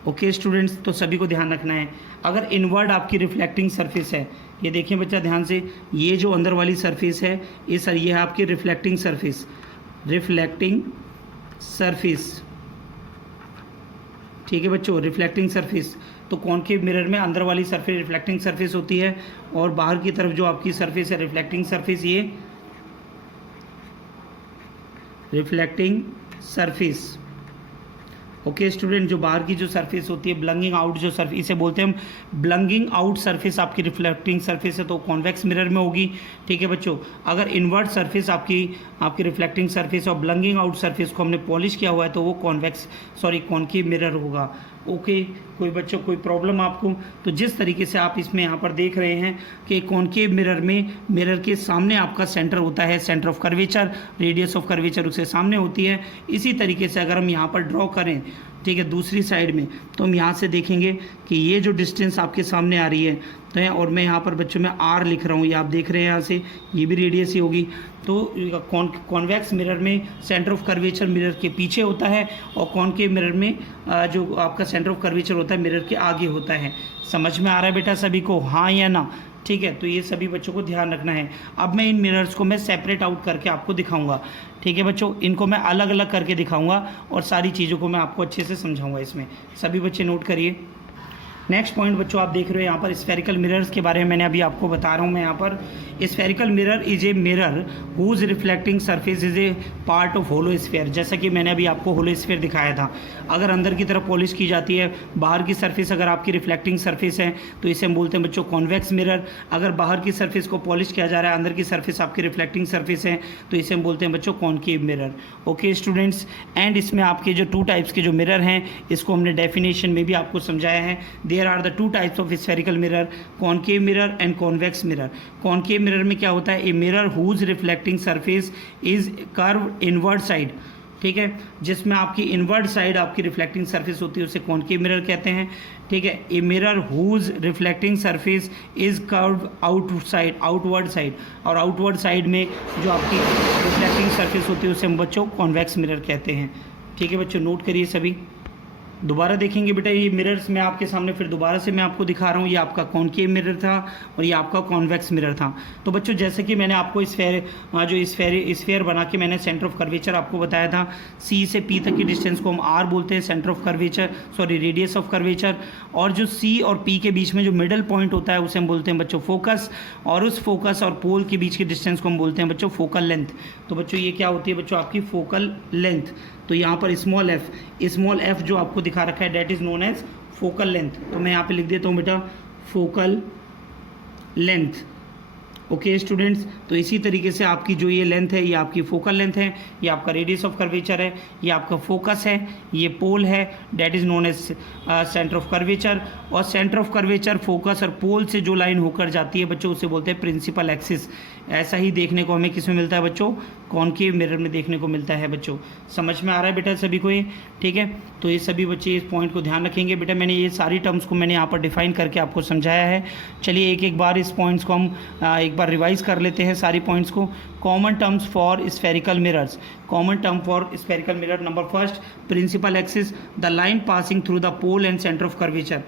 okay students. तो सभी को ध्यान रखना है। अगर इनवर्ड आपकी रिफ्लेक्टिंग सरफेस है, ये देखिए बच्चा ध्यान से, ये जो अंदर वाली सरफेस है ये है आपकी रिफ्लेक्टिंग सरफेस, रिफ्लेक्टिंग सरफेस, ठीक है बच्चों, रिफ्लेक्टिंग सरफेस। तो कॉनकेव मिरर में अंदर वाली सरफेस रिफ्लेक्टिंग सरफेस होती है और बाहर की तरफ जो आपकी सरफेस है रिफ्लेक्टिंग सरफेस, ये रिफ्लेक्टिंग सरफेस, ओके स्टूडेंट। जो बाहर की जो सरफेस होती है, ब्लंगिंग आउट जो सरफेस, इसे बोलते हैं हम ब्लंगिंग आउट सरफेस, आपकी रिफ्लेक्टिंग सरफेस है तो कॉन्वेक्स मिरर में होगी, ठीक है बच्चों। अगर इनवर्ट सरफेस आपकी रिफ्लेक्टिंग सरफेस और ब्लंगिंग आउट सरफेस को हमने पॉलिश किया हुआ है तो वो कॉनकेव मिरर होगा, ओके। कोई बच्चों कोई प्रॉब्लम आपको? तो जिस तरीके से आप इसमें यहाँ पर देख रहे हैं कि कॉनकेव मिरर में मिरर के सामने आपका सेंटर होता है, centre of curvature, radius of curvature उसके सामने होती है। इसी तरीके से अगर हम यहाँ पर ड्रॉ करें, ठीक है, दूसरी साइड में, तो हम यहाँ से देखेंगे कि ये जो डिस्टेंस आपके सामने आ रही है, तो है, और मैं यहाँ पर बच्चों में आर लिख रहा हूँ, ये आप देख रहे हैं यहाँ से, ये भी रेडियस ही होगी। तो कॉन्वेक्स मिरर में सेंटर ऑफ कर्वेचर मिरर के पीछे होता है और कॉनकेव मिरर में जो आपका सेंटर ऑफ कर्वेचर होता है मिरर के आगे होता है। समझ में आ रहा है बेटा सभी को, हाँ या ना? ठीक है। तो ये सभी बच्चों को ध्यान रखना है। अब मैं इन मिरर्स को मैं सेपरेट आउट करके आपको दिखाऊंगा, ठीक है बच्चों। इनको मैं अलग अलग करके दिखाऊंगा और सारी चीज़ों को मैं आपको अच्छे से समझाऊंगा इसमें। सभी बच्चे नोट करिए। नेक्स्ट पॉइंट बच्चों आप देख रहे हो यहाँ पर स्फेरिकल मिरर्स के बारे में मैंने अभी आपको बता रहा हूँ मैं यहाँ पर। Spherical mirror is a mirror whose reflecting surface is a part of hollow sphere. जैसा कि मैंने अभी आपको होलो स्फेयर दिखाया था, अगर अंदर की तरफ पॉलिश की जाती है, बाहर की सरफेस अगर आपकी रिफ्लेक्टिंग सरफेस है तो इसे हम बोलते हैं बच्चों कॉन्वेक्स मिरर। अगर बाहर की सरफेस को पॉलिश किया जा रहा है, अंदर की सरफेस आपकी रिफ्लेक्टिंग सरफेस है, तो इसे हम बोलते हैं बच्चों concave mirror, okay students. And इसमें आपके जो 2 टाइप्स के जो मिरर हैं इसको हमने डेफिनेशन में भी आपको समझाया है। There are the 2 types of spherical mirror, concave mirror and convex mirror. Concave mirror में क्या होता है? A mirror whose reflecting surface is curve inward side, ठीक है, जिसमें आपकी इनवर्ड साइड आपकी रिफ्लेक्टिंग सरफेस होती है उसे कॉनकेव मिरर कहते हैं, ठीक है। A mirror whose reflecting surface is curve outward side, और आउटवर्ड साइड में जो आपकी रिफ्लेक्टिंग सरफेस होती है उसे हम बच्चों कॉन्वेक्स मिरर कहते हैं, ठीक है बच्चों। नोट करिए सभी। दोबारा देखेंगे बेटा, ये मिरर्स मैं आपके सामने फिर दोबारा से मैं आपको दिखा रहा हूँ। ये आपका कॉनकेव मिरर था और ये आपका कॉन्वेक्स मिरर था। तो बच्चों जैसे कि मैंने आपको स्फेयर बना के मैंने सेंटर ऑफ कर्वेचर आपको बताया था। सी से पी तक की डिस्टेंस को हम आर बोलते हैं, centre of curvature, sorry radius of curvature. और जो सी और पी के बीच में जो मिडल पॉइंट होता है उसे हम बोलते हैं बच्चों फोकस, और उस फोकस और पोल के बीच की डिस्टेंस को हम बोलते हैं बच्चों फोकल लेंथ। तो बच्चों ये क्या होती है बच्चों आपकी फोकल लेंथ। तो यहाँ पर स्मॉल एफ जो आपको दिखा रखा है that is known as focal length. तो मैं यहाँ पे लिख देता हूँ बेटा फोकल लेंथ। ओके स्टूडेंट्स, तो इसी तरीके से आपकी जो ये लेंथ है ये आपकी फोकल लेंथ है, ये आपका रेडियस ऑफ कर्वेचर है, ये आपका फोकस है, ये पोल है that is known as centre of curvature. और सेंटर ऑफ कर्वेचर, फोकस और पोल से जो लाइन होकर जाती है बच्चों उसे बोलते हैं प्रिंसिपल एक्सिस। ऐसा ही देखने को हमें किस में मिलता है बच्चों, कॉनकेव मिरर में देखने को मिलता है बच्चों। समझ में आ रहा है बेटा सभी को ये, ठीक है। तो ये सभी बच्चे इस पॉइंट को ध्यान रखेंगे बेटा। मैंने ये सारी टर्म्स को मैंने यहाँ पर डिफाइन करके आपको समझाया है। चलिए एक एक बार इस पॉइंट्स को हम एक बार रिवाइज कर लेते हैं सारी पॉइंट्स को। Common terms for spherical mirrors, common term for spherical mirror number first, principal axis, the line passing through the pole and centre of curvature.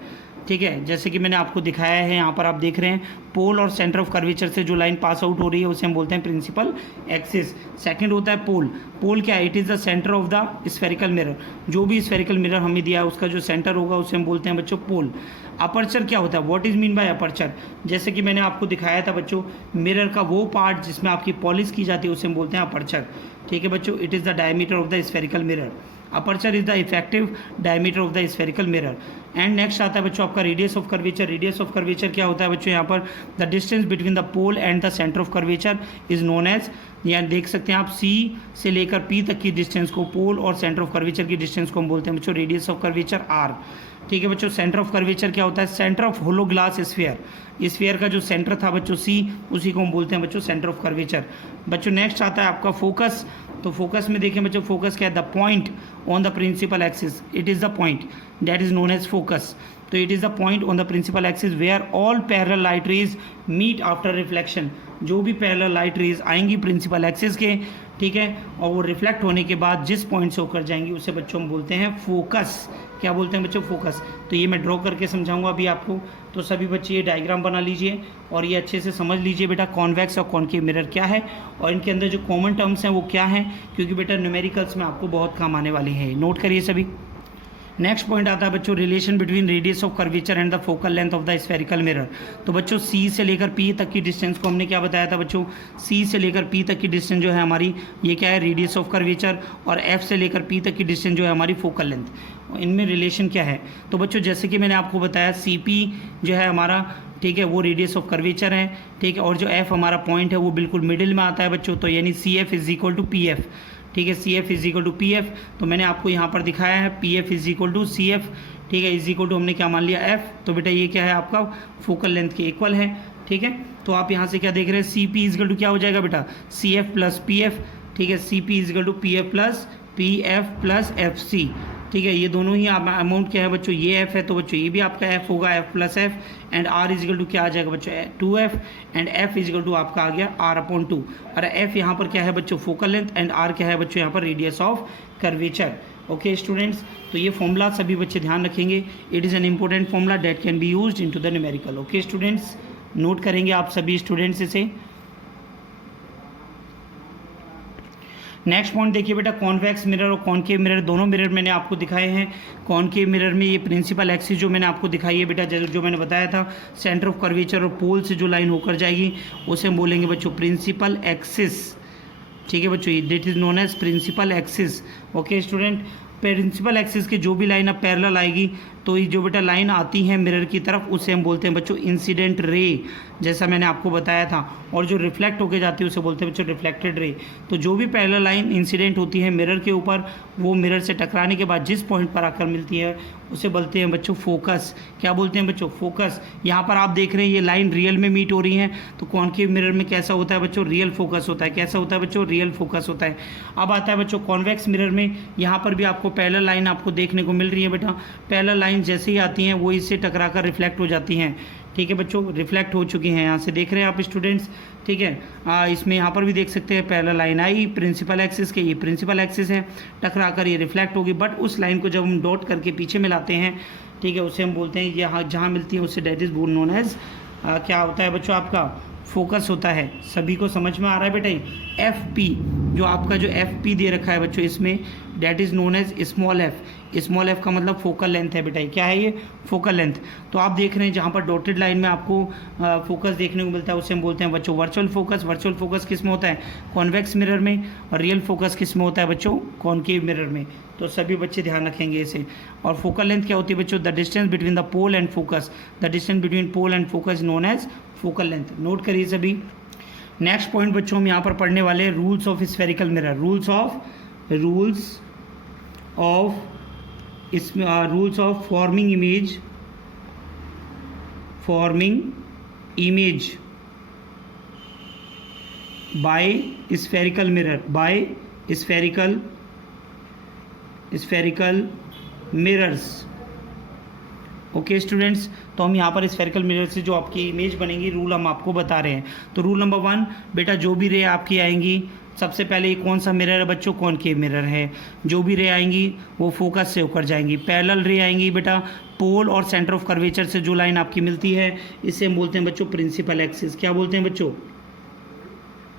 ठीक है, जैसे कि मैंने आपको दिखाया है, यहाँ पर आप देख रहे हैं पोल और सेंटर ऑफ कर्वेचर से जो लाइन पास आउट हो रही है उसे हम बोलते हैं प्रिंसिपल एक्सिस। सेकंड होता है पोल। पोल क्या है, it is the centre of the spherical mirror. जो भी स्फेरिकल मिरर हमें दिया है उसका जो सेंटर होगा उसे हम बोलते हैं बच्चों पोल। अपर्चर क्या होता है, what is mean by aperture, जैसे कि मैंने आपको दिखाया था बच्चों, मिरर का वो पार्ट जिसमें आपकी पॉलिश की जाती है उसे हम बोलते हैं अपर्चर। ठीक है बच्चों, it is the diameter of the spherical mirror. Aperture is the effective diameter of the spherical mirror. And next आता है बच्चों आपका radius of curvature. Radius of curvature क्या होता है बच्चों, यहाँ पर the distance between the pole and the centre of curvature is known as, यहाँ देख सकते हैं आप सी से लेकर पी तक की डिस्टेंस को, पोल और सेंटर ऑफ कर्वेचर की डिस्टेंस को हम बोलते हैं बच्चों रेडियस ऑफ कर्वेचर आर। ठीक है बच्चों, सेंटर ऑफ कर्वेचर क्या होता है, centre of hollow glass sphere. Sphere का जो सेंटर था बच्चों सी, उसी को हम बोलते हैं बच्चों सेंटर ऑफ कर्वेचर। बच्चों नेक्स्ट आता है आपका फोकस। तो फोकस में देखें बच्चों, फोकस क्या है, the point on the principal axis, it is the point that is known as focus. तो it is the point on the principal axis where all parallel light rays meet after reflection. जो भी पैरेलल लाइट रेज आएंगी प्रिंसिपल एक्सिस के, ठीक है, और वो रिफ्लेक्ट होने के बाद जिस पॉइंट से होकर जाएंगी उसे बच्चों हम बोलते हैं फोकस। क्या बोलते हैं बच्चों, फोकस। तो ये मैं ड्रॉ करके समझाऊंगा अभी आपको। तो सभी बच्चे ये डायग्राम बना लीजिए और ये अच्छे से समझ लीजिए बेटा कॉन्वेक्स और कॉनकेव मिरर क्या है और इनके अंदर जो कॉमन टर्म्स हैं वो क्या हैं, क्योंकि बेटा न्यूमेरिकल्स में आपको बहुत काम आने वाली है। नोट करिए सभी। नेक्स्ट पॉइंट आता है बच्चों relation between radius of curvature and the focal length of the spherical mirror. तो बच्चों सी से लेकर पी तक की डिस्टेंस को हमने क्या बताया था बच्चों, सी से लेकर पी तक की डिस्टेंस जो है हमारी, ये क्या है, रेडियस ऑफ कर्वेचर, और एफ से लेकर पी तक की डिस्टेंस जो है हमारी फोकल लेंथ। इनमें रिलेशन क्या है, तो बच्चों जैसे कि मैंने आपको बताया सी पी जो है हमारा, ठीक है, वो रेडियस ऑफ कर्वेचर है, ठीक है, और जो एफ हमारा पॉइंट है वो बिल्कुल मिडिल में आता है बच्चों, तो यानी C F is equal to P F. ठीक है, C F is equal to P F. तो मैंने आपको यहाँ पर दिखाया है P F is equal to C F, ठीक है, इज इक्वल टू हमने क्या मान लिया एफ। तो बेटा ये क्या है आपका फोकल लेंथ के इक्वल है। ठीक है, तो आप यहाँ से क्या देख रहे हैं, C P is equal to क्या हो जाएगा बेटा, C F plus P F. ठीक है, C P is equal to P F plus F C. ठीक है, ये दोनों ही अमाउंट क्या है बच्चों, ये एफ है, तो बच्चों ये भी आपका एफ होगा, F plus F, and R equal to क्या आ जाएगा बच्चों, 2f, and F is equal to आपका आ गया r/2। और एफ यहाँ पर क्या है बच्चों, फोकल लेंथ, एंड आर क्या है बच्चों यहाँ पर radius of curvature. Okay students, तो ये फॉर्मूला सभी बच्चे ध्यान रखेंगे। It is an important formula date can be used into the numerical. Okay students, note करेंगे आप सभी स्टूडेंट्स इसे। नेक्स्ट पॉइंट देखिए बेटा, कॉन्वेक्स मिरर और कॉनकेव मिरर, दोनों मिरर मैंने आपको दिखाए हैं। कॉनकेव मिरर में ये प्रिंसिपल एक्सिस जो मैंने आपको दिखाई है बेटा, जो मैंने बताया था, सेंटर ऑफ कर्वेचर और पोल से जो लाइन होकर जाएगी उसे हम बोलेंगे बच्चों प्रिंसिपल एक्सिस। ठीक है बच्चों, that is known as principal axis. Okay student, principal axis की जो भी लाइन अब पैरेलल आएगी, तो ये जो बेटा लाइन आती है मिरर की तरफ उसे हम बोलते हैं बच्चों इंसिडेंट रे, जैसा मैंने आपको बताया था। और जो रिफ्लेक्ट होके जाती है उसे बोलते हैं बच्चों रिफ्लेक्टेड रे। तो जो भी पैरेलल लाइन इंसिडेंट होती है मिरर के ऊपर, वो मिरर से टकराने के बाद जिस पॉइंट पर आकर मिलती है उसे बोलते हैं बच्चों फोकस। क्या बोलते हैं बच्चों, फोकस। यहाँ पर आप देख रहे हैं ये लाइन रियल में मीट हो रही है, तो कॉनकेव मिरर में कैसा होता है बच्चों, रियल फोकस होता है। कैसा होता है बच्चों, रियल फोकस होता है। अब आता है बच्चों कॉन्वेक्स मिरर में, यहाँ पर भी आपको पैरेलल लाइन आपको देखने को मिल रही है बेटा। पैरेलल लाइन जैसे ही आती हैं वो इससे टकरा कर रिफ्लेक्ट हो जाती हैं। ठीक है बच्चों, रिफ्लेक्ट हो चुकी हैं, यहाँ से देख रहे हैं आप स्टूडेंट्स। ठीक है, इसमें यहाँ पर भी देख सकते हैं पैरेलल लाइन आई प्रिंसिपल एक्सिस के, ये प्रिंसिपल एक्सिस है, टकरा कर ये रिफ्लेक्ट होगी, बट उस लाइन को जब हम डॉट करके पीछे में लाते हैं, ठीक है, उसे हम बोलते हैं यहाँ जहाँ मिलती है उससे डेट इज नोन एज क्या होता है बच्चों, आपका फोकस होता है। सभी को समझ में आ रहा है बेटा? एफ पी, जो आपका जो एफ पी दे रखा है बच्चों इसमें, that is known as small F. Small F का मतलब फोकल लेंथ है बेटा, क्या है ये? Focal length. तो आप देख रहे हैं जहाँ पर डॉटेड लाइन में आपको फोकस देखने को मिलता है उसे हम बोलते हैं बच्चों वर्चुअल फोकस। वर्चुअल फोकस किस में होता है? कॉन्वेक्स मिरर में। और रियल फोकस किस में होता है बच्चों? कॉनकेव मिरर में। तो सभी बच्चे ध्यान रखेंगे इसे। और फोकल लेंथ क्या होती है बच्चों? The distance between the pole and focus. The distance between pole and focus known as focal length. Note करिए सभी। नेक्स्ट पॉइंट बच्चों हम यहाँ पर पढ़ने वाले हैं rules of spherical mirror. Rules of forming image by spherical mirror, by spherical mirrors. Okay students, तो हम यहाँ पर स्फेरिकल मिरर से जो आपकी इमेज बनेगी, रूल हम आपको बता रहे हैं। तो रूल नंबर 1 बेटा, जो भी रे आपकी आएंगी, सबसे पहले ये कौन सा मिरर है बच्चों? कॉनकेव मिरर है। जो भी रे आएंगी वो फोकस से होकर जाएंगी। पैरेलल रे आएंगी बेटा, पोल और सेंटर ऑफ कर्वेचर से जो लाइन आपकी मिलती है इसे हम बोलते हैं बच्चों प्रिंसिपल एक्सिस। क्या बोलते हैं बच्चों?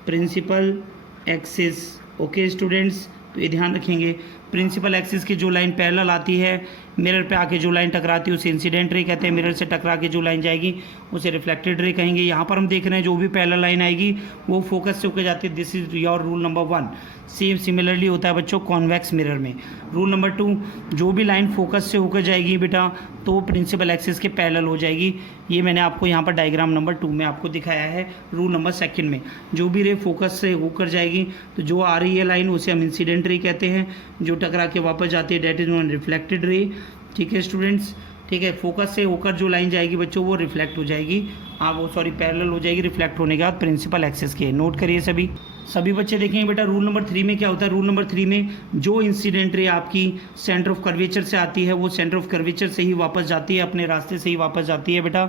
Principal axis. ओके स्टूडेंट्स, तो ये ध्यान रखेंगे। प्रिंसिपल एक्सिस की जो लाइन पैरेलल आती है, मिरर पे आके जो लाइन टकराती है उसे इंसिडेंट रे कहते हैं। मिरर से टकरा के जो लाइन जाएगी उसे रिफ्लेक्टेड रे कहेंगे। यहाँ पर हम देख रहे हैं जो भी पैरेलल लाइन आएगी वो फोकस से होकर जाती है। This is your rule number 1। Same similarly होता है बच्चों कॉन्वेक्स मिरर में। रूल नंबर 2, जो भी लाइन फोकस से होकर जाएगी बेटा तो प्रिंसिपल एक्सिस के पैरेलल हो जाएगी। ये मैंने आपको यहाँ पर डायग्राम नंबर 2 में आपको दिखाया है। रूल नंबर 2 में जो भी रे फोकस से होकर जाएगी तो जो आ रही है लाइन उसे हम इंसिडेंट रे कहते हैं। जो टकरा के वापस जाती है that is known reflected ray. ठीक है स्टूडेंट्स, ठीक है। फोकस से होकर जो लाइन जाएगी बच्चों वो रिफ्लेक्ट हो जाएगी, पैरेलल हो जाएगी रिफ्लेक्ट होने के बाद प्रिंसिपल एक्सिस के। नोट करिए सभी बच्चे देखेंगे बेटा रूल नंबर 3 में क्या होता है। रूल नंबर 3 में जो इंसिडेंट रे आपकी सेंटर ऑफ कर्वेचर से आती है वो सेंटर ऑफ कर्वेचर से ही वापस जाती है, अपने रास्ते से ही वापस जाती है बेटा।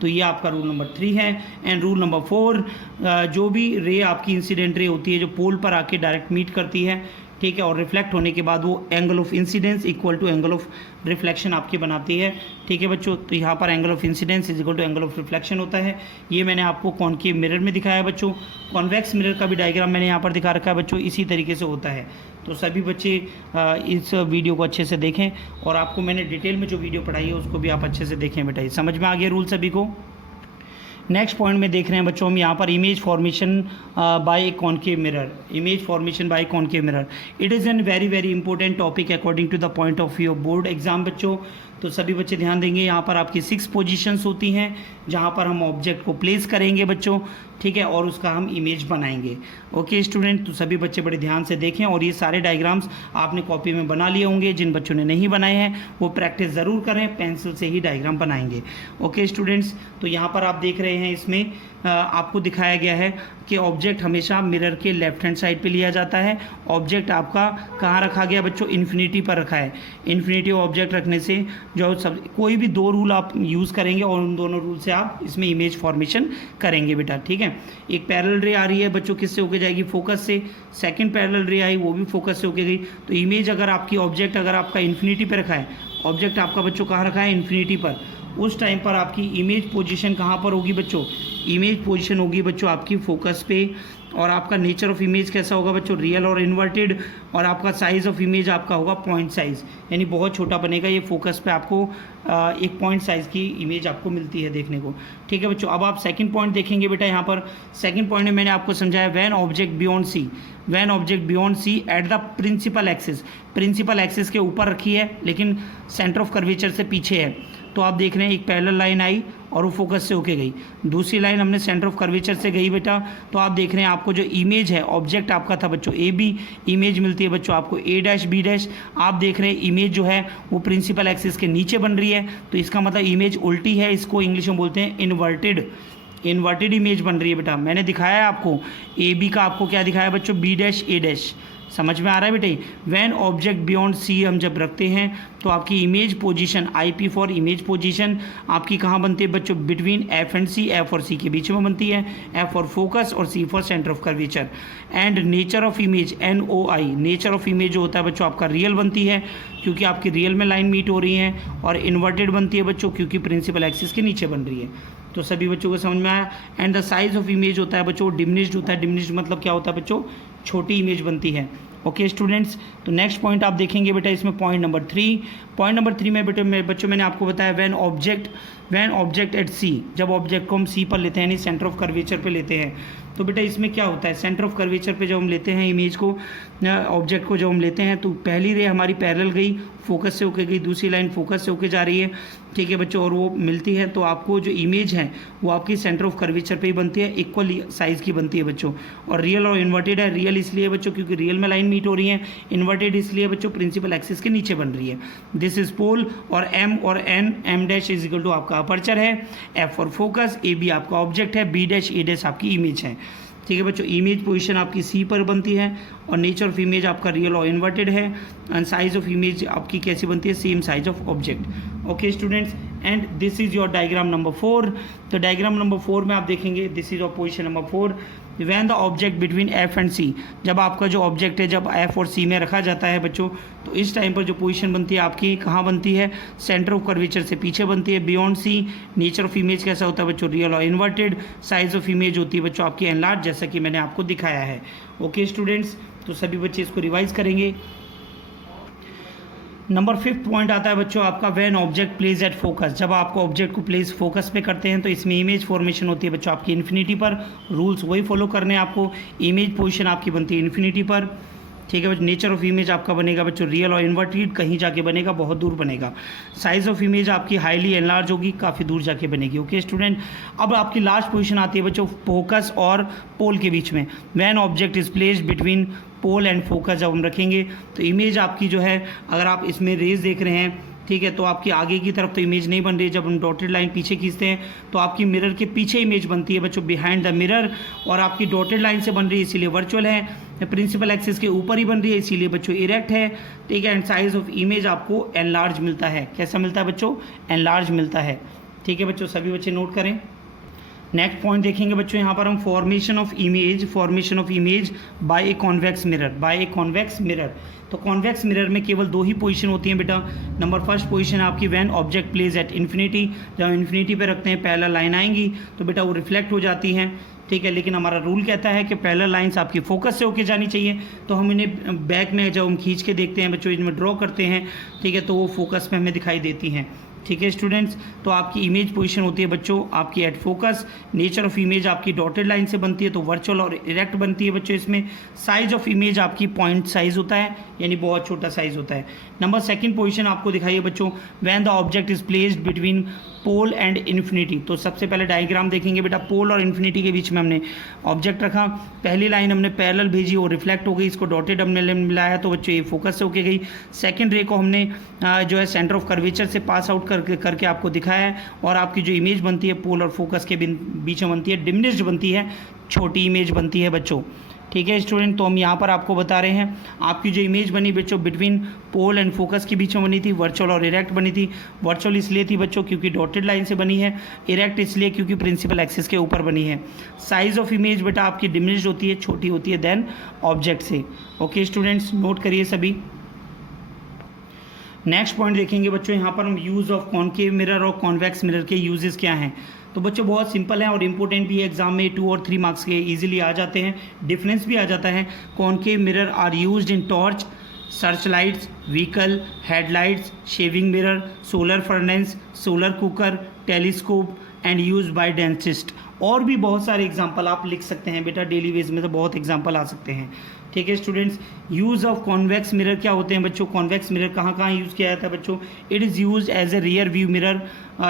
तो ये आपका रूल नंबर 3 है। एंड रूल नंबर 4, जो भी रे आपकी इंसिडेंट रे होती है जो पोल पर आके डायरेक्ट मीट करती है, ठीक है, और रिफ्लेक्ट होने के बाद वो angle of incidence equal to angle of reflection आपकी बनाती है। ठीक है बच्चों, तो यहाँ पर angle of incidence is equal to angle of reflection होता है। ये मैंने आपको कॉनकेव मिरर में दिखाया है बच्चों। कॉन्वेक्स मिरर का भी डायग्राम मैंने यहाँ पर दिखा रखा है बच्चों, इसी तरीके से होता है। तो सभी बच्चे इस वीडियो को अच्छे से देखें और आपको मैंने डिटेल में जो वीडियो पढ़ाई है उसको भी आप अच्छे से देखें बेटा। समझ में आ गया रूल सभी को। नेक्स्ट पॉइंट में देख रहे हैं बच्चों हम यहाँ पर image formation by concave mirror. Image formation by concave mirror, it is an very very important topic according to the point of view of board exam बच्चों। तो सभी बच्चे ध्यान देंगे, यहाँ पर आपकी 6 पोजीशंस होती हैं जहाँ पर हम ऑब्जेक्ट को प्लेस करेंगे बच्चों, ठीक है, और उसका हम इमेज बनाएंगे। ओके स्टूडेंट, तो सभी बच्चे बड़े ध्यान से देखें और ये सारे डायग्राम्स आपने कॉपी में बना लिए होंगे। जिन बच्चों ने नहीं बनाए हैं वो प्रैक्टिस ज़रूर करें, पेंसिल से ही डायग्राम बनाएंगे। ओके स्टूडेंट्स, तो यहाँ पर आप देख रहे हैं इसमें आपको दिखाया गया है कि ऑब्जेक्ट हमेशा मिरर के लेफ्ट हैंड साइड पे लिया जाता है। ऑब्जेक्ट आपका कहाँ रखा गया बच्चों? इन्फिनिटी पर रखा है। इन्फिनिटी ऑब्जेक्ट रखने से जो सब कोई भी 2 रूल आप यूज़ करेंगे और उन दोनों रूल से आप इसमें इमेज फॉर्मेशन करेंगे बेटा, ठीक है। एक पैरेलल रे आ रही है बच्चों, किससे होके जाएगी? फोकस से। सेकंड पैरेलल रे आई वो भी फोकस से होके गई। तो इमेज अगर आपकी ऑब्जेक्ट अगर आपका इन्फिनिटी पर रखा है, ऑब्जेक्ट आपका बच्चों कहाँ रखा है? इन्फिनिटी पर। उस टाइम पर आपकी इमेज पोजीशन कहाँ पर होगी बच्चों? इमेज पोजीशन होगी बच्चों आपकी फोकस पे। और आपका नेचर ऑफ इमेज कैसा होगा बच्चों? रियल और इन्वर्टेड। और आपका साइज़ ऑफ इमेज आपका होगा पॉइंट साइज़, यानी बहुत छोटा बनेगा। ये फोकस पे आपको एक पॉइंट साइज़ की इमेज आपको मिलती है देखने को, ठीक है बच्चों। अब आप सेकंड पॉइंट देखेंगे बेटा। यहाँ पर सेकंड पॉइंट में मैंने आपको समझाया when object beyond C, when object beyond C at the principal axis. Principal axis के ऊपर रखी है लेकिन सेंटर ऑफ कर्वेचर से पीछे है। तो आप देख रहे हैं एक पैरेलल लाइन आई और वो फोकस से होके गई, दूसरी लाइन हमने सेंटर ऑफ कर्वेचर से गई बेटा। तो आप देख रहे हैं आपको जो इमेज है, ऑब्जेक्ट आपका था बच्चों ए बी, इमेज मिलती है बच्चों आपको ए डैश बी डैश। आप देख रहे हैं इमेज जो है वो प्रिंसिपल एक्सिस के नीचे बन रही है, तो इसका मतलब इमेज उल्टी है। इसको इंग्लिश में बोलते हैं इन्वर्टेड इमेज बन रही है बेटा। मैंने दिखाया है आपको ए बी का, आपको क्या दिखाया बच्चों? बी डैश ए डैश, समझ में आ रहा है बेटे। व्हेन ऑब्जेक्ट बियॉन्ड सी हम जब रखते हैं तो आपकी image position, IP for image position आपकी कहाँ बनती है बच्चों, between F and C, F और C के बीच में बनती है, F फॉर फोकस और C for centre of curvature. And nature of image NOI, nature of image जो होता है बच्चों आपका रियल बनती है क्योंकि आपकी रियल में लाइन मीट हो रही है, और इन्वर्टेड बनती है बच्चों क्योंकि प्रिंसिपल एक्सिस के नीचे बन रही है। तो सभी बच्चों को समझ में आया। And the size of image होता है बच्चों डिमिनिश्ड होता है। डिमिनिश्ड मतलब क्या होता है बच्चों, छोटी इमेज बनती है। ओके स्टूडेंट्स, तो नेक्स्ट पॉइंट आप देखेंगे बेटा इसमें पॉइंट नंबर 3। पॉइंट नंबर 3 में बेटे बच्चों मैंने आपको बताया व्हेन ऑब्जेक्ट एट C, जब ऑब्जेक्ट को हम C पर लेते हैं यानी सेंटर ऑफ कर्वेचर पे लेते हैं, तो बेटा इसमें क्या होता है, सेंटर ऑफ कर्वेचर पे जब हम लेते हैं इमेज को, ऑब्जेक्ट को जब हम लेते हैं तो पहली रे हमारी पैरेलल गई, फोकस से होके गई, दूसरी लाइन फोकस से होके जा रही है, ठीक है बच्चों, और वो मिलती है तो आपको जो इमेज है वो आपकी सेंटर ऑफ कर्वेचर पे ही बनती है, इक्वल साइज़ की बनती है बच्चों। और रियल और इन्वर्टेड है, रियल इसलिए बच्चों क्योंकि रियल में लाइन मीट हो रही है, इन्वर्टेड इसलिए बच्चों प्रिंसिपल एक्सिस के नीचे बन रही है। दिस इज पोल, और M और N, M dash is equal to आपका अपर्चर है, F फॉर फोकस, AB आपका ऑब्जेक्ट है, B डैश A डैश आपकी इमेज है। ठीक है बच्चों, इमेज पोजीशन आपकी C पर बनती है, और नेचर ऑफ इमेज आपका रियल और इन्वर्टेड है, एंड साइज ऑफ इमेज आपकी कैसी बनती है, same size of object. Okay students, and this is your diagram number 4। तो डायग्राम नंबर 4 में आप देखेंगे this is your position number 4, when the object between F and C, जब आपका जो ऑब्जेक्ट है जब F और C में रखा जाता है बच्चों, तो इस टाइम पर जो पोजीशन बनती है आपकी कहाँ बनती है, सेंटर ऑफ कर्वेचर से पीछे बनती है, beyond C। Nature of image कैसा होता है बच्चों, रियल और इन्वर्टेड। साइज ऑफ इमेज होती है बच्चों आपकी एनलार्ज, जैसा कि मैंने आपको दिखाया है। ओके स्टूडेंट्स, तो सभी बच्चे इसको रिवाइज करेंगे। नंबर 5 पॉइंट आता है बच्चों आपका when object place at focus, जब आपको ऑब्जेक्ट को प्लेस फोकस पे करते हैं तो इसमें इमेज फॉर्मेशन होती है बच्चों आपकी इन्फिनिटी पर। रूल्स वही फॉलो करने हैं आपको, इमेज पोजीशन आपकी बनती है इन्फिनिटी पर, ठीक है बच्चों। नेचर ऑफ इमेज आपका बनेगा बच्चों रियल और इन्वर्टेड, कहीं जाके बनेगा, बहुत दूर बनेगा। साइज ऑफ इमेज आपकी हाईली एनलार्ज होगी, काफ़ी दूर जाके बनेगी। ओके स्टूडेंट, अब आपकी लास्ट पोजीशन आती है बच्चों फोकस और पोल के बीच में, when object is placed between pole and focus जब हम रखेंगे तो इमेज आपकी जो है, अगर आप इसमें रेज देख रहे हैं, ठीक है, तो आपकी आगे की तरफ तो इमेज नहीं बन रही है। जब हम डॉटेड लाइन पीछे खींचते हैं तो आपकी मिरर के पीछे इमेज बनती है बच्चों, बिहाइंड द मिरर, और आपकी डॉटेड लाइन से बन रही है इसीलिए वर्चुअल है, प्रिंसिपल एक्सिस के ऊपर ही बन रही है इसीलिए बच्चों इरेक्ट है, ठीक है। एंड साइज ऑफ इमेज आपको एनलार्ज मिलता है, कैसा मिलता है बच्चों, एनलार्ज मिलता है, ठीक है बच्चों। सभी बच्चे नोट करें। नेक्स्ट पॉइंट देखेंगे बच्चों यहाँ पर हम formation of image by a convex mirror. तो कॉन्वेक्स मिरर में केवल 2 ही पोजीशन होती हैं बेटा। नंबर फर्स्ट पोजीशन आपकी when object place at infinity, जब इन्फिनिटी पे रखते हैं पैरेलल लाइन आएंगी तो बेटा वो रिफ्लेक्ट हो जाती हैं, ठीक है। लेकिन हमारा रूल कहता है कि पैरेलल लाइंस आपकी फोकस से होके जानी चाहिए, तो हम इन्हें बैक में जब हम खींच के देखते हैं बच्चों, इनमें ड्रॉ करते हैं, ठीक है, तो वो फोकस में हमें दिखाई देती हैं, ठीक है स्टूडेंट्स। तो आपकी इमेज पोजीशन होती है बच्चों आपकी at focus. Nature of image आपकी डॉटेड लाइन से बनती है तो वर्चुअल और इरेक्ट बनती है बच्चों इसमें। साइज ऑफ इमेज आपकी पॉइंट साइज होता है, यानी बहुत छोटा साइज होता है। नंबर सेकंड पोजीशन आपको दिखाइए बच्चों when the object is placed between pole and infinity. तो सबसे पहले डायग्राम देखेंगे बेटा, पोल और इन्फिनिटी के बीच में हमने ऑब्जेक्ट रखा, पहली लाइन हमने पैरेलल भेजी, वो रिफ्लेक्ट हो गई, इसको डॉटेड हमने मिलाया तो बच्चों ये फोकस से होके गई। सेकंड रे को हमने जो है सेंटर ऑफ कर्वेचर से पास आउट करके आपको दिखाया है, और आपकी जो इमेज बनती है पोल और फोकस के बीच में बनती है डिमिनिश्ड बनती है, छोटी इमेज बनती है बच्चों, ठीक है स्टूडेंट। तो हम यहाँ पर आपको बता रहे हैं आपकी जो इमेज बनी बच्चों बिटवीन पोल एंड फोकस के बीच में बनी थी, वर्चुअल और इरेक्ट बनी थी। वर्चुअल इसलिए थी बच्चों क्योंकि डॉटेड लाइन से बनी है, इरेक्ट इसलिए क्योंकि प्रिंसिपल एक्सिस के ऊपर बनी है। साइज ऑफ इमेज बेटा आपकी डिमिनिश्ड होती है, छोटी होती है देन ऑब्जेक्ट से। ओके स्टूडेंट्स, नोट करिए सभी। नेक्स्ट पॉइंट देखेंगे बच्चों, यहाँ पर हम यूज़ ऑफ कॉनकेव मिरर और कॉन्वेक्स मिरर के यूजेस क्या हैं। तो बच्चों बहुत सिंपल है और इंपॉर्टेंट भी है, एग्जाम में 2 और 3 मार्क्स के इजीली आ जाते हैं, डिफरेंस भी आ जाता है। Concave mirror are used in torch, search lights, vehicle, headlights, shaving mirror, solar furnace, solar cooker, telescope and use by dentist. और भी बहुत सारे एग्जाम्पल आप लिख सकते हैं बेटा, डेली बेस में तो बहुत एग्जाम्पल आ सकते हैं, ठीक है students. Use of convex mirror क्या होते हैं बच्चों, कॉन्वेक्स मिरर कहाँ कहाँ यूज़ किया जाता है बच्चों। It is use as a rear view mirror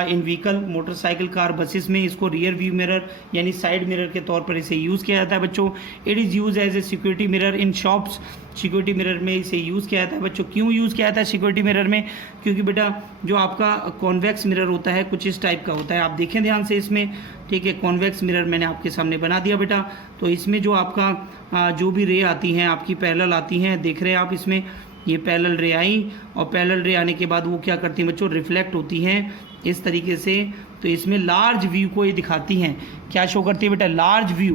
in vehicle, motorcycle, car, buses में इसको रियर व्यू मिरर यानी साइड मिरर के तौर पर इसे यूज़ किया जाता है बच्चों। It is use as a security mirror in shops, security mirror में इसे यूज़ किया जाता है बच्चों। क्यों यूज़ किया जाता है सिक्योरिटी मिरर में, क्योंकि बेटा जो आपका कॉन्वेक्स मिरर होता है कुछ इस टाइप का होता है, आप देखें ध्यान से इसमें, ठीक है। कॉन्वेक्स मिरर मैंने आपके सामने बना दिया बेटा, तो इसमें जो आपका जो भी रे आती हैं आपकी, पैरेलल आती हैं, देख रहे हैं आप इसमें, ये पैरेलल रे आई और पैरेलल रे आने के बाद वो क्या करती हैं बच्चों, रिफ्लेक्ट होती हैं इस तरीके से। तो इसमें लार्ज व्यू को ये दिखाती हैं, क्या शो करती है बेटा, लार्ज व्यू।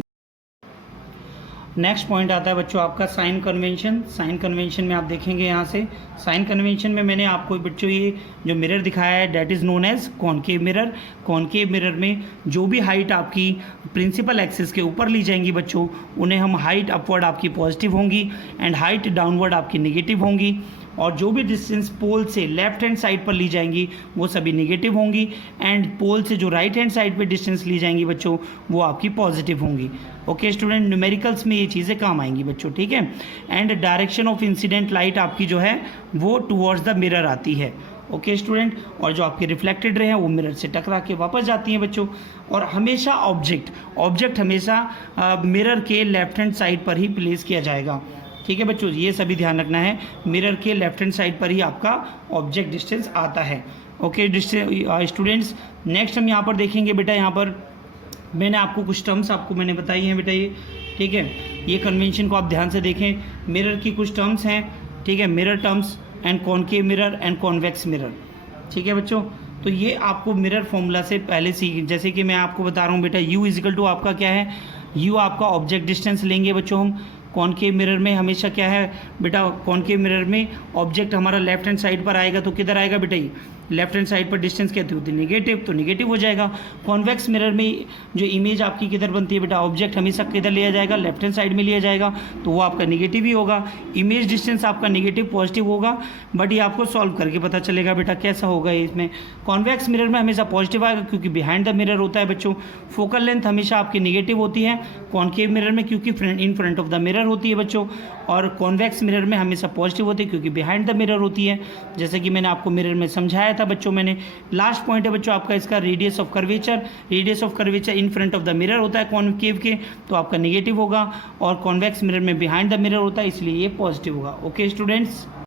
नेक्स्ट पॉइंट आता है बच्चों आपका साइन कन्वेंशन। साइन कन्वेंशन में आप देखेंगे यहाँ से, साइन कन्वेंशन में मैंने आपको बच्चों ये जो मिरर दिखाया है that is known as concave mirror. Concave mirror में जो भी हाइट आपकी प्रिंसिपल एक्सिस के ऊपर ली जाएंगी बच्चों, उन्हें हम हाइट अपवर्ड आपकी पॉजिटिव होंगी एंड हाइट डाउनवर्ड आपकी नेगेटिव होंगी, और जो भी डिस्टेंस पोल से लेफ्ट हैंड साइड पर ली जाएंगी वो सभी नेगेटिव होंगी, एंड पोल से जो राइट हैंड साइड पे डिस्टेंस ली जाएंगी बच्चों वो आपकी पॉजिटिव होंगी। ओके स्टूडेंट, न्यूमेरिकल्स में ये चीज़ें काम आएंगी बच्चों, ठीक है। And direction of incident light आपकी जो है वो टुवर्ड्स द मिरर आती है। ओके स्टूडेंट, और जो आपके रिफ्लेक्टेड रे हैं वो मिरर से टकरा के वापस जाती हैं बच्चों। और हमेशा ऑब्जेक्ट हमेशा मिरर के लेफ्ट हैंड साइड पर ही प्लेस किया जाएगा, ठीक है बच्चों, ये सभी ध्यान रखना है, मिरर के लेफ्ट हैंड साइड पर ही आपका ऑब्जेक्ट डिस्टेंस आता है। ओके स्टूडेंट्स, नेक्स्ट हम यहाँ पर देखेंगे बेटा, यहाँ पर मैंने आपको कुछ टर्म्स आपको मैंने बताई हैं बेटा ये, ठीक है। ये कन्वेंशन को आप ध्यान से देखें, मिरर की कुछ टर्म्स हैं, ठीक है, mirror terms and concave mirror and convex mirror, ठीक है बच्चों। तो ये आपको मिरर फॉर्मूला से पहले सीख, जैसे कि मैं आपको बता रहा हूँ बेटा, U इजिकल टू आपका क्या है, U आपका ऑब्जेक्ट डिस्टेंस लेंगे बच्चों हम। कॉनकेव मिरर में हमेशा क्या है बेटा, कॉनकेव मिरर में ऑब्जेक्ट हमारा लेफ्ट हैंड साइड पर आएगा, तो किधर आएगा बेटा, ये लेफ्ट हैंड साइड पर डिस्टेंस कहती होती है नेगेटिव, तो नेगेटिव हो जाएगा। कॉन्वेक्स मिरर में जो इमेज आपकी किधर बनती है बेटा, ऑब्जेक्ट हमेशा किधर लिया जाएगा, लेफ्ट हैंड साइड में लिया जाएगा, तो वो आपका नेगेटिव ही होगा। इमेज डिस्टेंस आपका नेगेटिव पॉजिटिव होगा, बट ये आपको सॉल्व करके पता चलेगा बेटा कैसा होगा इसमें। कॉन्वेक्स मिरर में हमेशा पॉजिटिव आएगा क्योंकि बिहाइंड द मिरर होता है बच्चों। फोकल लेंथ हमेशा आपकी नेगेटिव होती है कॉनकेव मिरर में क्योंकि in front of the mirror होती है बच्चों, और कॉन्वेक्स मिरर में हमेशा पॉजिटिव होती है क्योंकि बिहाइंड द मिरर होती है, जैसे कि मैंने आपको मिरर में समझाया था बच्चों मैंने। लास्ट पॉइंट है बच्चों आपका इसका radius of curvature. Radius of curvature in front of the mirror होता है कॉनकेव के, तो आपका नेगेटिव होगा, और कॉन्वेक्स मिरर में बिहाइंड द मिरर होता है इसलिए ये पॉजिटिव होगा। Okay students.